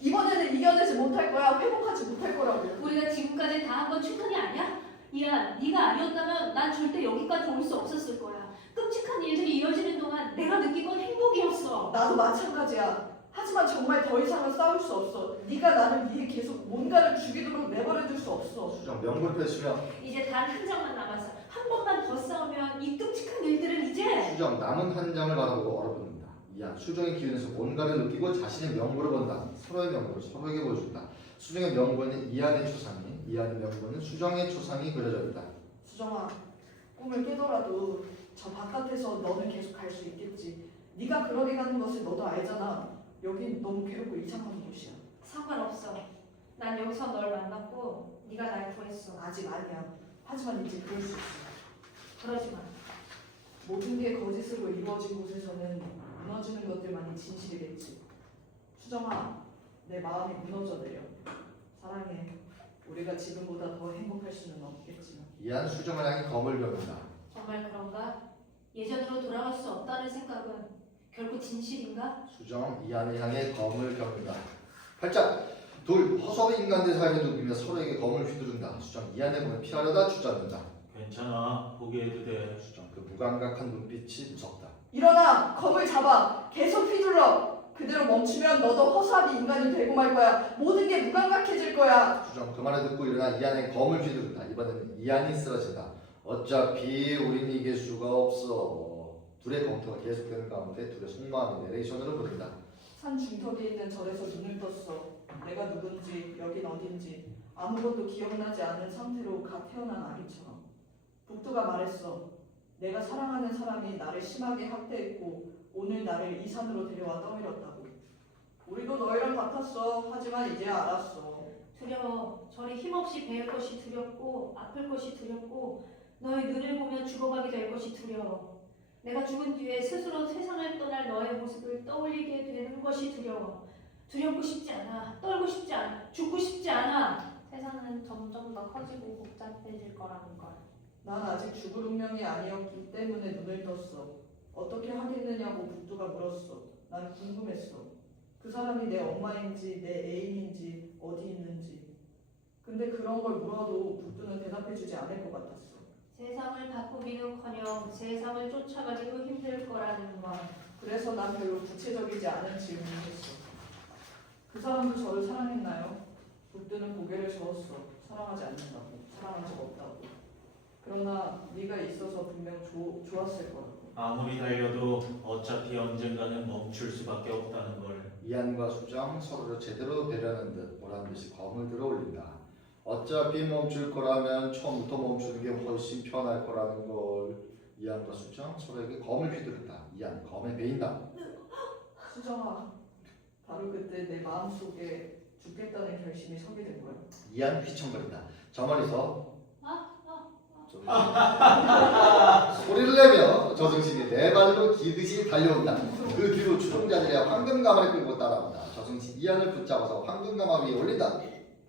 이번에는 이겨내지 못할 거야. 회복하지 못할 거라고. 우리가 지금까지 다 한 건 충분이 아니야? 이란, 네가 아니었다면 난 절대 여기까지 올 수 없었을 거야. 끔찍한 일들이 이어지는 동안 내가 느낀 건 행복이었어. 나도 마찬가지야. 하지만 정말 더 이상은 싸울 수 없어. 네가 나를 위해 계속 뭔가를 죽이도록 내버려둘 수 없어. 수정 명분을 펼치며 이제 단 한 장만 남았어. 한 번만 더 싸우면 이 끔찍한 일들은 이제 수정 남은 한 장을 바라보고 얼어붙는다. 이한 수정의 기운에서 뭔가를 느끼고 자신의 명분을 본다. 서로의 명분을 서로에게 보여준다. 수정의 명분은 이한의 초상이, 이한의 명분은 수정의 초상이 그려져 있다. 수정아, 꿈을 깨더라도 저 바깥에서 너는 계속 갈 수 있겠지. 네가 그러게 가는 것을 너도 알잖아. 여긴 너무 괴롭고 이상한 곳이야. 상관없어. 난 여기서 널 만났고 네가 날 구했어. 아직 아니야. 하지만 이제 그럴 수 있어. 그러지 마. 모든 게 거짓으로 이루어진 곳에서는 무너지는 것들만이 진실이겠지. 수정아, 내 마음이 무너져 내려. 사랑해. 우리가 지금보다 더 행복할 수는 없겠지만. 이한 수정을 향해 검을 겨눈다. 정말 그런가? 예전으로 돌아갈 수 없다는 생각은 결국 진실인가? 수정 이한을 향해 검을 겨눈다. 팔짝 둘 허섭의 인간들 사이를 누비며 서로에게 검을 휘두른다. 수정 이한의 검을 피하려다 주저앉는다. 괜찮아 포기해도 돼. 수정 그 무감각한 눈빛이 무섭다. 일어나! 검을 잡아! 계속 휘둘러! 그대로 멈추면 너도 허수아비 인간이 되고 말 거야. 모든 게 무감각해질 거야. 수정 그 말을 듣고 일어나 이한의 검을 휘두른다. 이번에는 이한이 쓰러진다. 어차피 우린 이길 수가 없어. 둘의 검토가 계속되는 가운데 둘의 속마음의 내레이션으로 부른다. 산 중턱에 있는 절에서 눈을 떴어. 내가 누군지 여긴 어딘지 아무것도 기억나지 않는 상태로 갓 태어난 아기처럼. 북두가 말했어. 내가 사랑하는 사람이 나를 심하게 학대했고 오늘 나를 이 산으로 데려와 떠밀었다고. 우리도 너희랑 같았어. 하지만 이제 알았어. 두려워. 저리 힘없이 배울 것이 두렵고 아플 것이 두렵고 너의 눈을 보며 죽어가게 될 것이 두려워. 내가 죽은 뒤에 스스로 세상을 떠날 너의 모습을 떠올리게 되는 것이 두려워. 두렵고 싶지 않아. 떨고 싶지 않아. 죽고 싶지 않아. 세상은 점점 더 커지고 복잡해질 거라는 걸. 난 아직 죽을 운명이 아니었기 때문에 눈을 떴어. 어떻게 하겠느냐고 북두가 물었어. 난 궁금했어. 그 사람이 내 엄마인지 내 애인인지 어디 있는지. 근데 그런 걸 물어도 북두는 대답해주지 않을 것 같았어. 세상을 바꾸기는커녕 세상을 쫓아가기도 힘들 거라는 것. 그래서 난 별로 구체적이지 않은 질문을 했어. 그 사람도 저를 사랑했나요? 북두는 고개를 저었어. 사랑하지 않는다고. 사랑한 적 없다고. 그러나 네가 있어서 분명 좋았을 거라고. 아무리 달려도 어차피 언젠가는 멈출 수밖에 없다는 걸. 이안과 수정 서로를 제대로 배려하는 듯 보란 듯이 검을 들어 올린다. 어차피 멈출 거라면 처음부터 멈추는 게 훨씬 편할 거라는 걸. 이안과 수정 서로에게 검을 휘두른다. 이안 검에 베인다. 수정아, 바로 그때 내 마음속에 죽겠다는 결심이 서게 된 거야. 이안 휘청거린다. 저 멀리서 좀 소리를 내며 저승신이 네 발로 기듯이 달려온다. 그 뒤로 추종자들이 황금 가마를 끌고 따라온다. 저승신 이안을 붙잡아서 황금 가마 위에 올린다.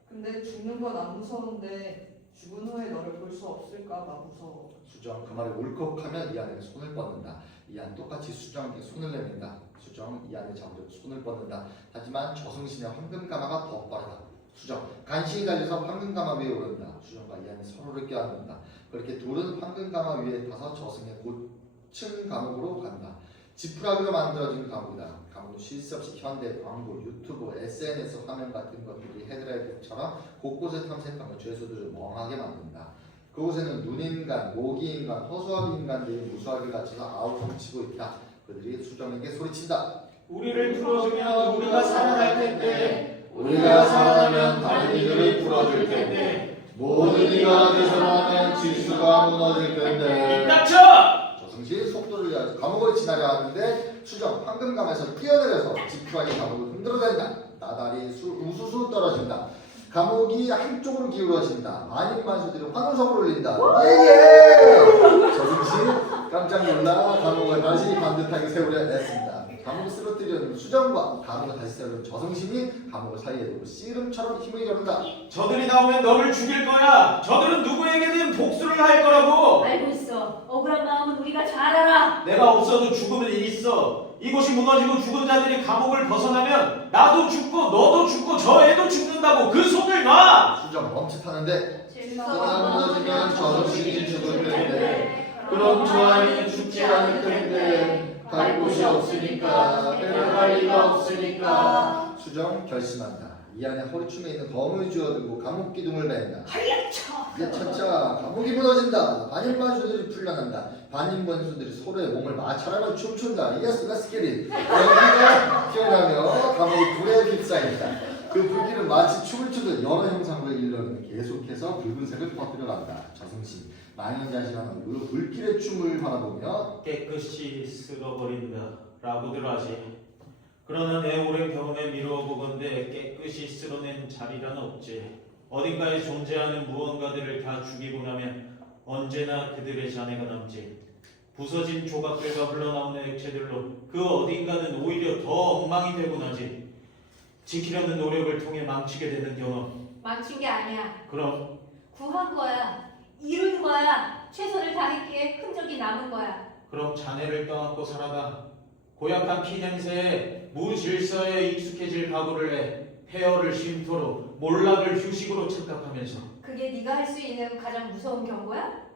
근데 죽는 건 안 무서운데 죽은 후에 너를 볼 수 없을까 봐 무서워. 수정 그 말에 울컥하면 이안에게 손을 뻗는다. 이안 똑같이 수정에게 손을 내민다. 수정 이안을 잡으려 손을 뻗는다. 하지만 저승신의 황금 가마가 더 빠르다. 수정 간신히 달려서 황금 가마 위에 오른다. 수정과 이안이 서로를 껴안는다. 그렇게 둘은 황금 가마 위에 타서 저승의 고층 감옥으로 간다. 지푸라기로 만들어진 감옥이다. 감옥은 쉴 새 없이 현대, 광고, 유튜브, SNS 화면 같은 것들이 헤드라이트처럼 곳곳에 탐색하며 죄수들을 멍하게 만든다. 그곳에는 눈인간, 모기인간, 허수아비인간들이 무수하게 갇혀서 아우성치고 있다. 그들이 수정에게 소리친다. 우리를 풀어주면 우리가 살아날 텐데. 우리가 살아나면 다른 이들을 풀어줄 텐데 모든 이가 되살아나면 질서가 무너질 텐데. 입 닥쳐! 저승시 속도를 내서 감옥을 지나려 하는데 수정 황금감에서 뛰어내려서 지푸라기 감옥을 흔들어댄다. 나달이 우수수 떨어진다. 감옥이 한쪽으로 기울어진다. 만인만수들이 환호성을 울린다. 예예! 저승시 깜짝 놀라 감옥을 다시 반듯하게 세우려 했습니다. 감옥을 쓰러뜨리는 수정과 감옥을 다시 세우는 저승신이 감옥을 사이에 두고 씨름처럼 힘을 겨룬다. 저들이 나오면 너를 죽일 거야. 저들은 누구에게든 복수를 할 거라고. 알고 있어. 억울한 마음은 우리가 잘 알아. 내가 없어도 죽음은 있어. 이곳이 무너지고 죽은 자들이 감옥을 벗어나면 나도 죽고 너도 죽고 저 애도 죽는다고. 그 손을 놔. 수정 멈칫하는데 질서가 무너지면 저승신이 죽을 텐데 그럼 저 아이는 죽지 않을 텐데 갈 곳이 없으니까 데려갈 리가 없으니까. 수정 결심한다. 이 안에 허리춤에 있는 검을 쥐어들고 감옥 기둥을 맨다. 차차 감옥이 무너진다. 반인반수들이 풀려난다. 반인반수들이 서로의 몸을 마찰하며 춤춘다. 예스 렛츠기릿. 연기가 피어나며 감옥이 불에 휩싸인다. 그 불길은 마치 춤을 추듯 여러 형상으로 일러는 계속해서 붉은색을 퍼뜨려간다. 저승신 망연자실한 얼굴로 불길의 춤을 바라보며 깨끗이 쓸어버린다 라고들 하지. 그러나 내 오랜 경험에 미루어 보건대 깨끗이 쓸어낸 자리란 없지. 어딘가에 존재하는 무언가들을 다 죽이고 나면 언제나 그들의 잔해가 남지. 부서진 조각들과 흘러나오는 액체들로 그 어딘가는 오히려 더 엉망이 되고 나지. 지키려는 노력을 통해 망치게 되는 경험. 망친 게 아니야. 그럼 구한 거야. 이룬 거야. 최선을 다했기에 흔적이 남은 거야. 그럼 자네를 떠안고 살아가. 고약한 피 냄새에 무질서에 익숙해질 각오를 해. 폐허를 쉼터로 몰락을 휴식으로 착각하면서. 그게 네가 할 수 있는 가장 무서운 경고야?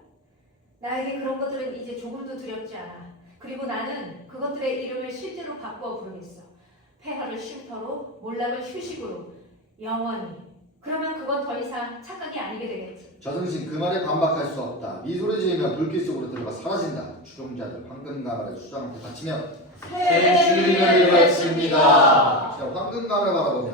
나에게 그런 것들은 이제 조금도 두렵지 않아. 그리고 나는 그것들의 이름을 실제로 바꿔 부르겠어. 폐허를 쉼터로, 몰락을 휴식으로, 영원히. 그러면 그건 더 이상 착각이 아니게 되겠지. 저승신 그 말에 반박할 수 없다. 미소를 지으며 불길 속으로 들어가 사라진다. 추종자들 황금 가마를 수장한테 바치며 새 주인을 뵙습니다. 황금 가마를 바라보며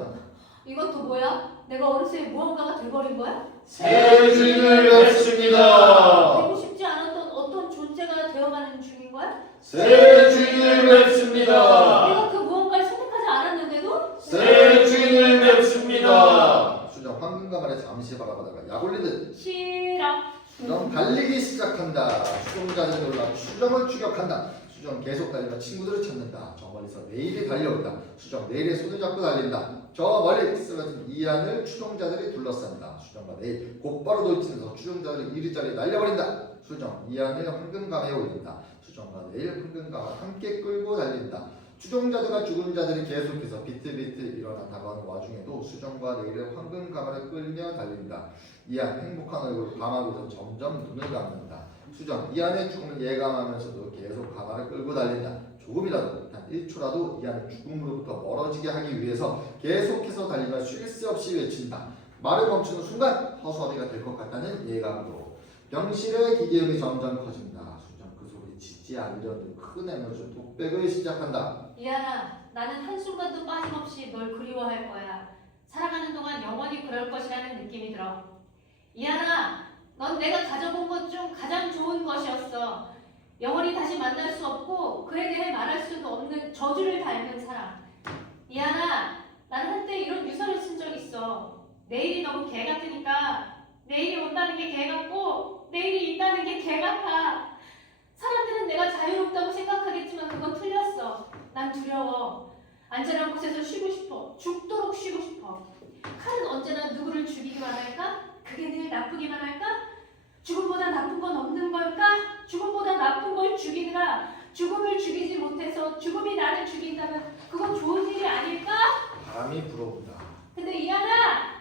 이것도 뭐야? 내가 어느새 무언가가 돼버린 거야? 새 주인을 뵙습니다. 되고 싶지 않았던 어떤 존재가 되어가는 중인 거야? 새 주인을 뵙습니다. 내가 그 무언가를 선택하지 않았는데도? 새 주인을 뵙습니다. 수정 황금 가마를 잠시 바라보다가 약 올리듯 싫어. 수정 달리기 시작한다. 추종자들이 올라 수정을 추격한다. 수정 계속 달리며 친구들을 찾는다. 저 멀리서 내일이 달려온다. 수정 내일의 손을 잡고 달린다. 저 멀리 쓰러진 이안을 추종자들이 둘러싼다. 수정과 내일 곧바로 돌진해서 추종자들을 이리저리 날려버린다. 수정 이안을 황금감에 올린다. 수정과 내일 황금감을 함께 끌고 달린다. 추종자들과 죽은 자들이 계속해서 비틀비틀 일어나 다가오는 와중에도 수정과 내일을 황금가마를 끌며 달린다. 이안 행복한 얼굴을 감하고서 점점 눈을 감는다. 수정 이안의 죽음을 예감하면서도 계속 가마를 끌고 달린다. 조금이라도 단 1초라도 이안을 죽음으로부터 멀어지게 하기 위해서 계속해서 달리며 쉴 새 없이 외친다. 말을 멈추는 순간 허수아비가 될 것 같다는 예감으로 병실의 기계음이 점점 커진다. 수정 그 소리 짓지 않으려는 큰 에너지 독백을 시작한다. 이안아, 나는 한순간도 빠짐없이 널 그리워할 거야. 살아가는 동안 영원히 그럴 것이라는 느낌이 들어. 이안아, 넌 내가 가져본 것 중 가장 좋은 것이었어. 영원히 다시 만날 수 없고 그에 대해 말할 수도 없는 저주를 닮은 사람. 이안아, 나는 한때 이런 유서를 쓴 적 있어. 내일이 너무 개 같으니까 내일이 온다는 게 개 같고 내일이 있다는 게 개 같아. 사람들은 내가 자유롭다고 생각하겠지만 그건 틀렸어. 난 두려워. 안전한 곳에서 쉬고 싶어. 죽도록 쉬고 싶어. 칼은 언제나 누구를 죽이기만 할까? 그게 늘 나쁘기만 할까? 죽음보다 나쁜 건 없는 걸까? 죽음보다 나쁜 걸 죽이느라 죽음을 죽이지 못해서 죽음이 나를 죽인다면 그건 좋은 일이 아닐까? 바람이 불어온다. 근데 이안아,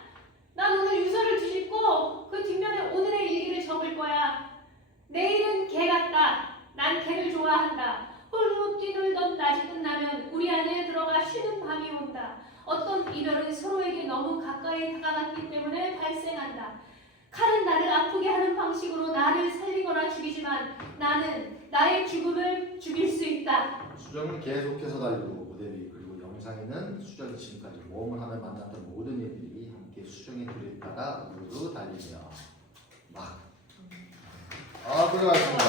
난 오늘 유서를 뒤집고 그 뒷면에 오늘의 일기를 적을 거야. 내일은 개 같다. 난 개를 좋아한다. 홀로 뛰놀던 낮이 끝나면 우리 안에 들어가 쉬는 밤이 온다. 어떤 이별은 서로에게 너무 가까이 다가갔기 때문에 발생한다. 칼은 나를 아프게 하는 방식으로 나를 살리거나 죽이지만 나는 나의 죽음을 죽일 수 있다. 수정은 계속해서 달리고 무대 위 그리고 영상에는 수정이 지금까지 모험을 하며 만났던 모든 일들이 함께 수정의 뒤를 따라 우르르 달리며 막 고생하셨습니다.